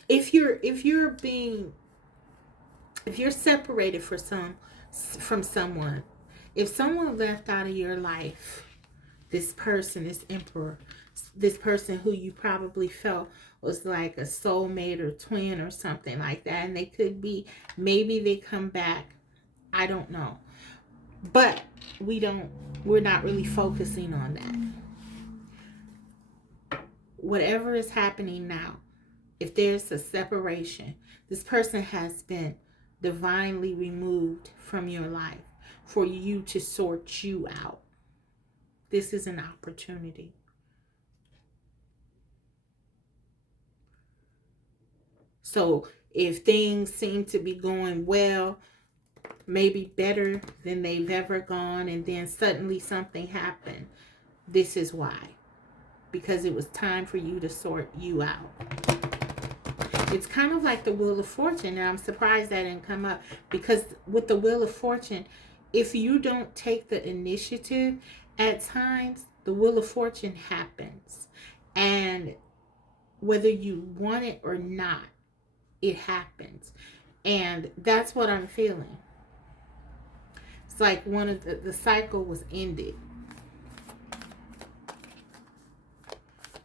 if you're separated from someone, if someone left out of your life, this person, this emperor, this person who you probably felt was like a soulmate or twin or something like that, and they could be, maybe they come back, I don't know, but we're not really focusing on that. Whatever is happening now, if there's a separation, this person has been divinely removed from your life for you to sort you out. This is an opportunity. So if things seem to be going well, maybe better than they've ever gone, and then suddenly something happened, this is why. Because it was time for you to sort you out. It's kind of like the Wheel of Fortune, and I'm surprised that didn't come up, because with the Wheel of Fortune, if you don't take the initiative, at times the Wheel of Fortune happens, and whether you want it or not, it happens. And that's what I'm feeling. It's like one of the cycle was ended.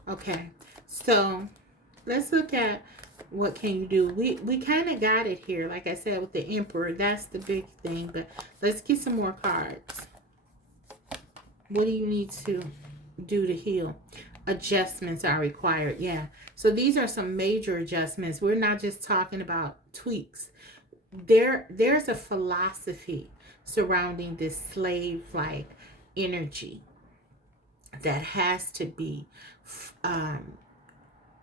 Okay, so let's look at what can you do. We kind of got it here, like I said, with the Emperor. That's the big thing, but let's get some more cards. What do you need to do to heal? Adjustments are required. Yeah, so these are some major adjustments. We're not just talking about tweaks. There's a philosophy surrounding this slave-like energy that has to be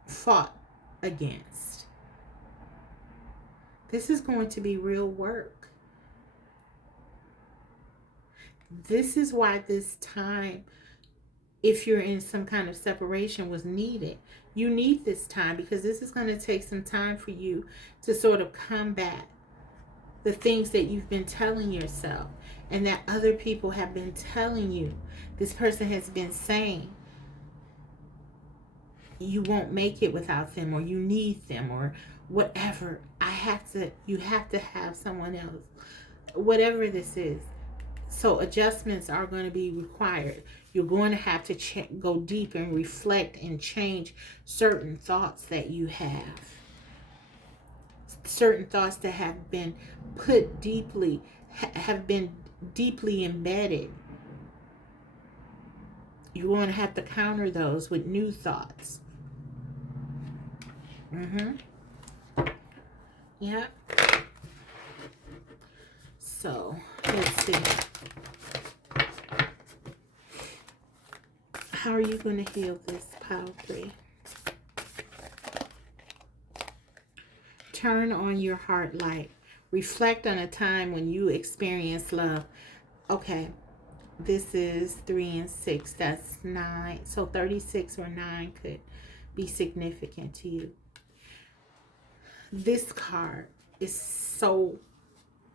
fought against. This is going to be real work. This is why this time, if you're in some kind of separation, was needed. You need this time, because this is going to take some time for you to sort of combat the things that you've been telling yourself and that other people have been telling you. This person has been saying you won't make it without them, or you need them, or whatever. You have to have someone else, whatever this is. So adjustments are going to be required. You're going to have to go deep and reflect and change certain thoughts that you have. Certain thoughts that have been put deeply, have been deeply embedded. You're going to have to counter those with new thoughts. Yeah. So, let's see. How are you going to heal this, pile 3? Turn on your heart light. Reflect on a time when you experienced love. Okay, this is 3 and 6. That's 9. So 36 or 9 could be significant to you. This card is so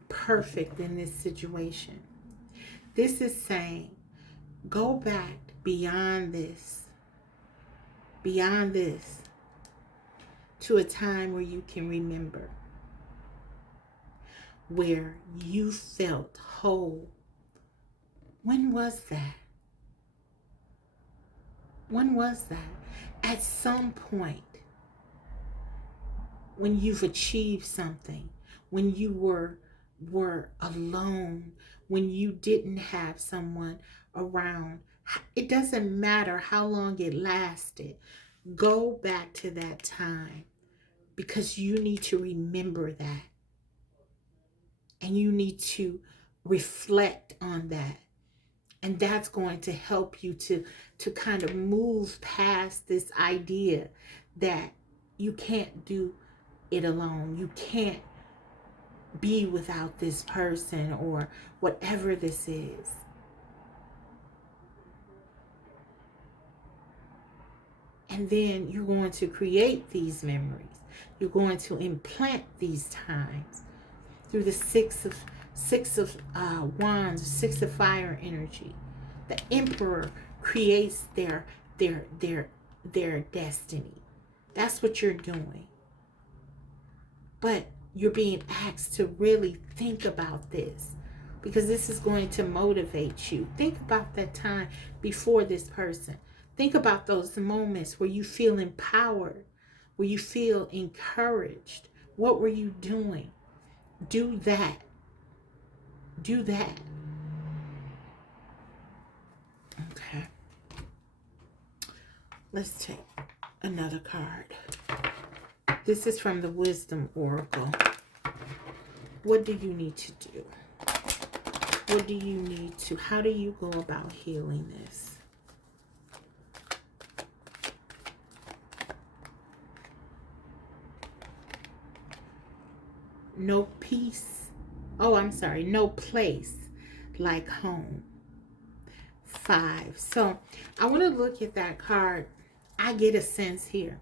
perfect in this situation. This is saying Go back beyond this, to a time where you can remember, where you felt whole. When was that? When was that? At some point, when you've achieved something, when you were alone, when you didn't have someone around. It doesn't matter how long it lasted. Go back to that time, because you need to remember that, and you need to reflect on that. And that's going to help you to kind of move past this idea that you can't do it alone. You can't be without this person, or whatever this is. And then you're going to create these memories. You're going to implant these times through the six of wands, six of fire energy. The emperor creates their destiny. That's what you're doing. But you're being asked to really think about this, because this is going to motivate you. Think about that time before this person. Think about those moments where you feel empowered, where you feel encouraged. What were you doing? Do that. Do that. Okay. Let's take another card. This is from the Wisdom Oracle. What do you need to do? What do you need to, how do you go about healing this? No peace. Oh, I'm sorry. No place like home. 5. So I want to look at that card. I get a sense here.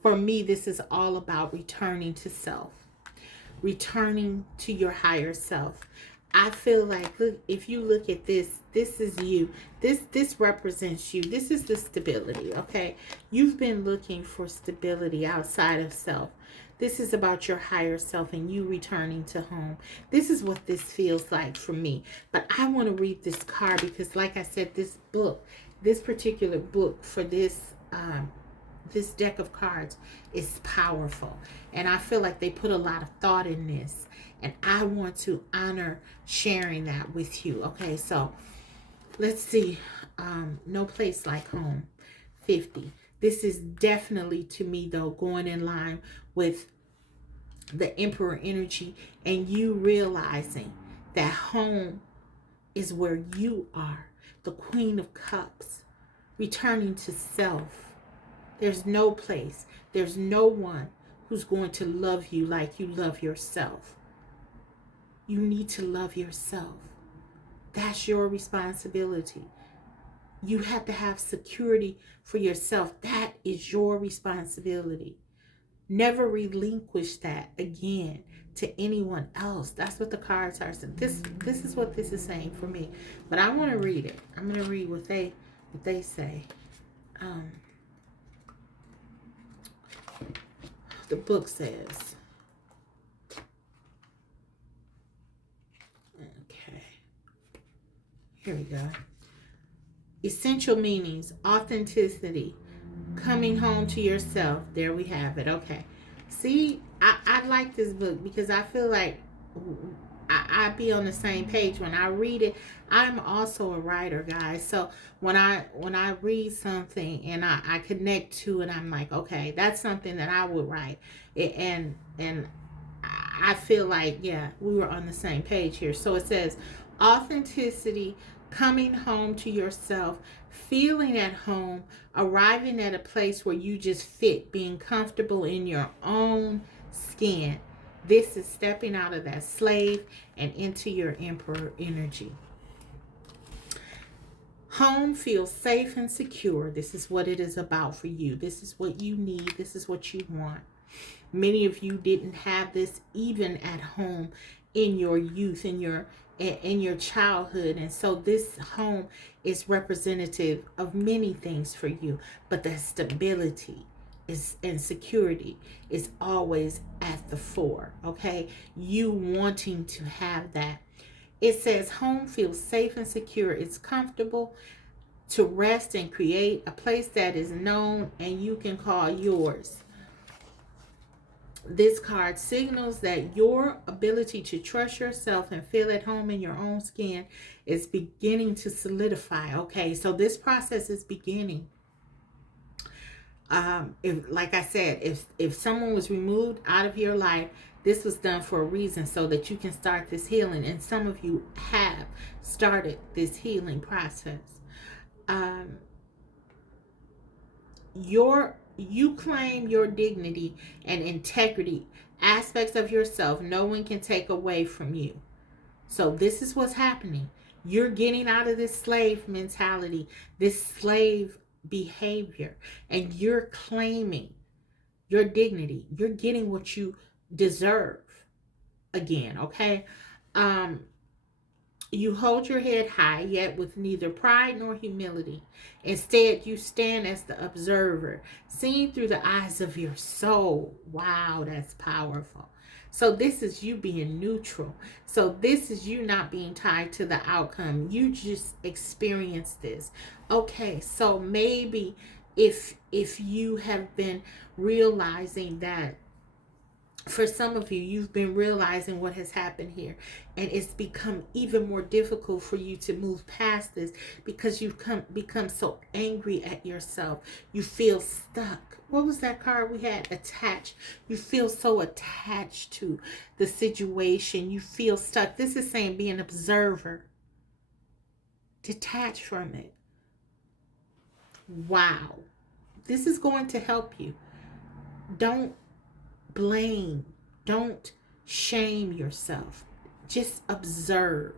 For me, this is all about returning to self. Returning to your higher self. I feel like, look, if you look at this, this is you. This represents you. This is the stability, okay? You've been looking for stability outside of self. This is about your higher self and you returning to home. This is what this feels like for me. But I want to read this card because, like I said, this book, this particular book for this this deck of cards is powerful. And I feel like they put a lot of thought in this. And I want to honor sharing that with you. Okay, so let's see. No place like home. 50. This is definitely, to me, though, going in line with the Emperor energy and you realizing that home is where you are. The Queen of Cups. Returning to self. There's no place, there's no one who's going to love you like you love yourself. You need to love yourself. That's your responsibility. You have to have security for yourself. That is your responsibility. Never relinquish that again to anyone else. That's what the cards are saying. This is what this is saying for me. But I want to read it. I'm going to read what they say. The book says, okay, here we go. Essential meanings, authenticity, coming home to yourself. There we have it. Okay. See, I like this book because I feel like I be on the same page when I read it. I'm also a writer, guys. So when I read something and I connect to it, I'm like, okay, that's something that I would write. And I feel like, yeah, we were on the same page here. So it says authenticity, coming home to yourself, feeling at home, arriving at a place where you just fit, being comfortable in your own skin. This is stepping out of that slave and into your Emperor energy. Home feels safe and secure. This is what it is about for you. This is what you need. This is what you want. Many of you didn't have this even at home in your youth, in your childhood. And so this home is representative of many things for you, but the stability is and security is always at the fore. Okay, you wanting to have that. It says home feels safe and secure. It's comfortable to rest and create, a place that is known and you can call yours. This card signals that your ability to trust yourself and feel at home in your own skin is beginning to solidify. Okay, so this process is beginning. If, like I said, if someone was removed out of your life, this was done for a reason, so that you can start this healing. And some of you have started this healing process. Um, you claim your dignity and integrity, aspects of yourself no one can take away from you. So this is what's happening. You're getting out of this slave mentality, this slave behavior, and you're claiming your dignity. You're getting what you deserve again. Okay. um You hold your head high, yet with neither pride nor humility. Instead, you stand as the observer, seeing through the eyes of your soul. Wow, that's powerful. So this is you being neutral. So this is you not being tied to the outcome. You just experience this. Okay, so maybe if you have been realizing that, for some of you, you've been realizing what has happened here, and it's become even more difficult for you to move past this because you've become so angry at yourself. You feel stuck. What was that card we had? Attached. You feel so attached to the situation. You feel stuck. This is saying be an observer. Detach from it. Wow. This is going to help you. Don't blame. Don't shame yourself. Just observe.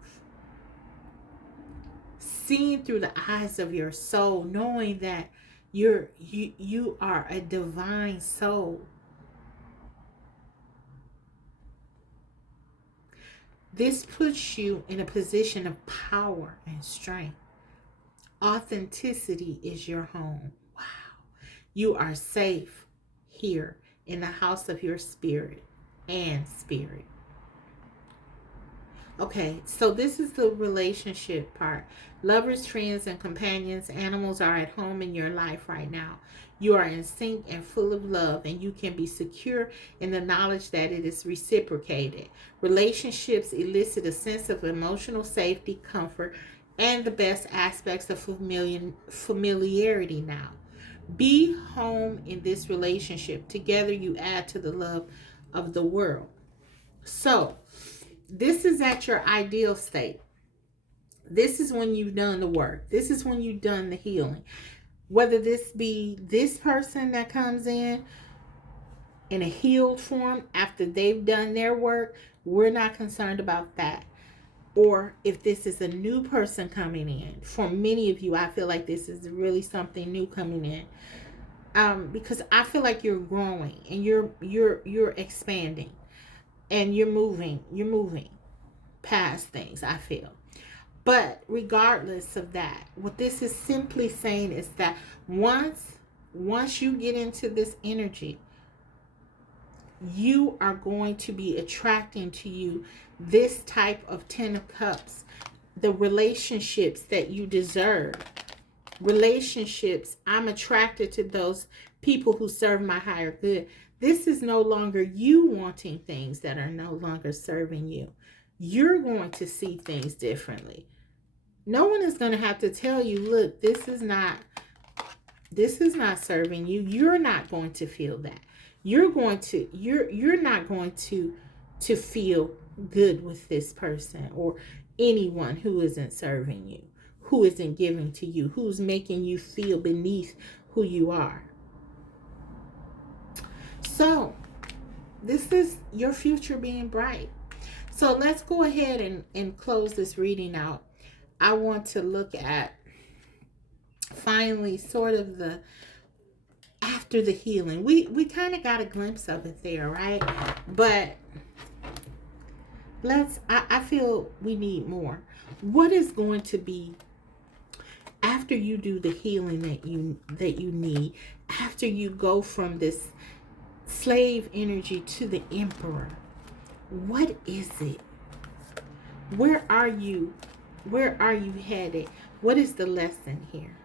Seeing through the eyes of your soul, knowing that you are a divine soul. This puts you in a position of power and strength. Authenticity is your home. Wow. You are safe here in the house of your spirit and spirit. Okay, so this is the relationship part. Lovers, friends, and companions, animals are at home in your life right now. You are in sync and full of love, and you can be secure in the knowledge that it is reciprocated. Relationships elicit a sense of emotional safety, comfort, and the best aspects of familiarity now. Be home in this relationship. Together you add to the love of the world. So, this is at your ideal state. This is when you've done the work. This is when you've done the healing. Whether this be this person that comes in a healed form after they've done their work, we're not concerned about that. Or if this is a new person coming in. For many of you, I feel like this is really something new coming in. Because I feel like you're growing and you're expanding and you're moving past things, I feel. But regardless of that, what this is simply saying is that once you get into this energy, you are going to be attracting to you this type of 10 of cups, the relationships that you deserve. Relationships, I'm attracted to those people who serve my higher good. This is no longer you wanting things that are no longer serving you. You're going to see things differently. No one is going to have to tell you, look, this is not serving you. You're not going to feel that. You're not going to feel good with this person or anyone who isn't serving you, who isn't giving to you, who's making you feel beneath who you are. So, this is your future being bright. So let's go ahead and close this reading out. I want to look at finally sort of the after the healing. We kind of got a glimpse of it there, right? But I feel we need more. What is going to be after you do the healing that you need, after you go from this slave energy to the emperor? What is it? Where are you? Where are you headed? What is the lesson here?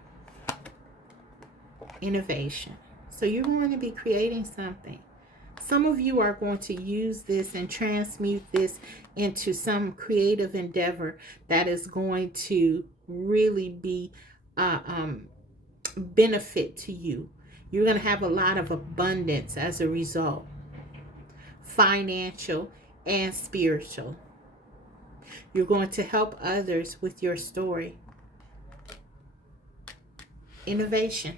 Innovation. So you're going to be creating something. Some of you are going to use this and transmute this into some creative endeavor that is going to really be uh, um, benefit to you. You're going to have a lot of abundance as a result, financial and spiritual. You're going to help others with your story. Innovation.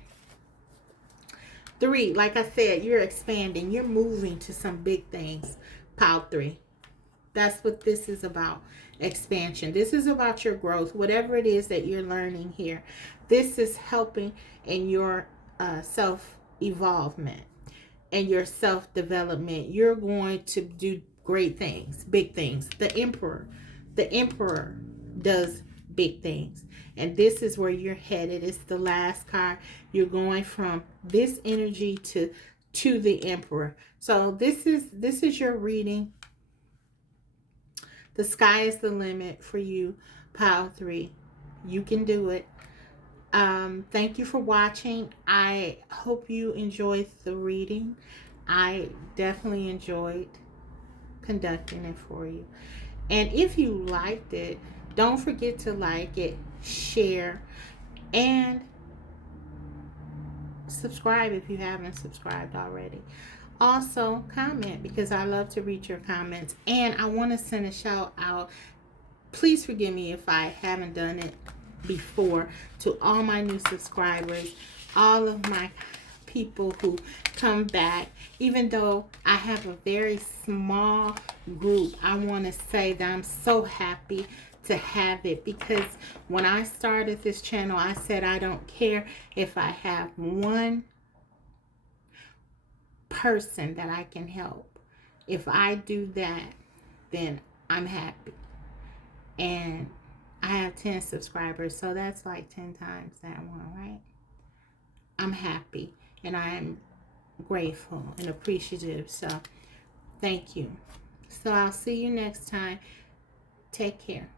3, like I said, you're expanding. You're moving to some big things. Pile 3. That's what this is about. Expansion. This is about your growth. Whatever it is that you're learning here. This is helping in your self-evolvement and your self-development. You're going to do great things. Big things. The Emperor. The Emperor does big things. And this is where you're headed. It's the last card. You're going from this energy to the Emperor. So this is your reading. The sky is the limit for you, pile 3. You can do it. Thank you for watching. I hope you enjoyed the reading. I definitely enjoyed conducting it for you. And if you liked it, don't forget to like it, share, and subscribe if you haven't subscribed already. Also, comment, because I love to read your comments. And I want to send a shout out. Please forgive me if I haven't done it before, to all my new subscribers, all of my people who come back. Even though I have a very small group, I want to say that I'm so happy to have it, because when I started this channel, I said I don't care if I have one person that I can help. If I do that, then I'm happy. And I have 10 subscribers, so that's like 10 times that one, right? I'm happy and I am grateful and appreciative. So thank you. So I'll see you next time. Take care.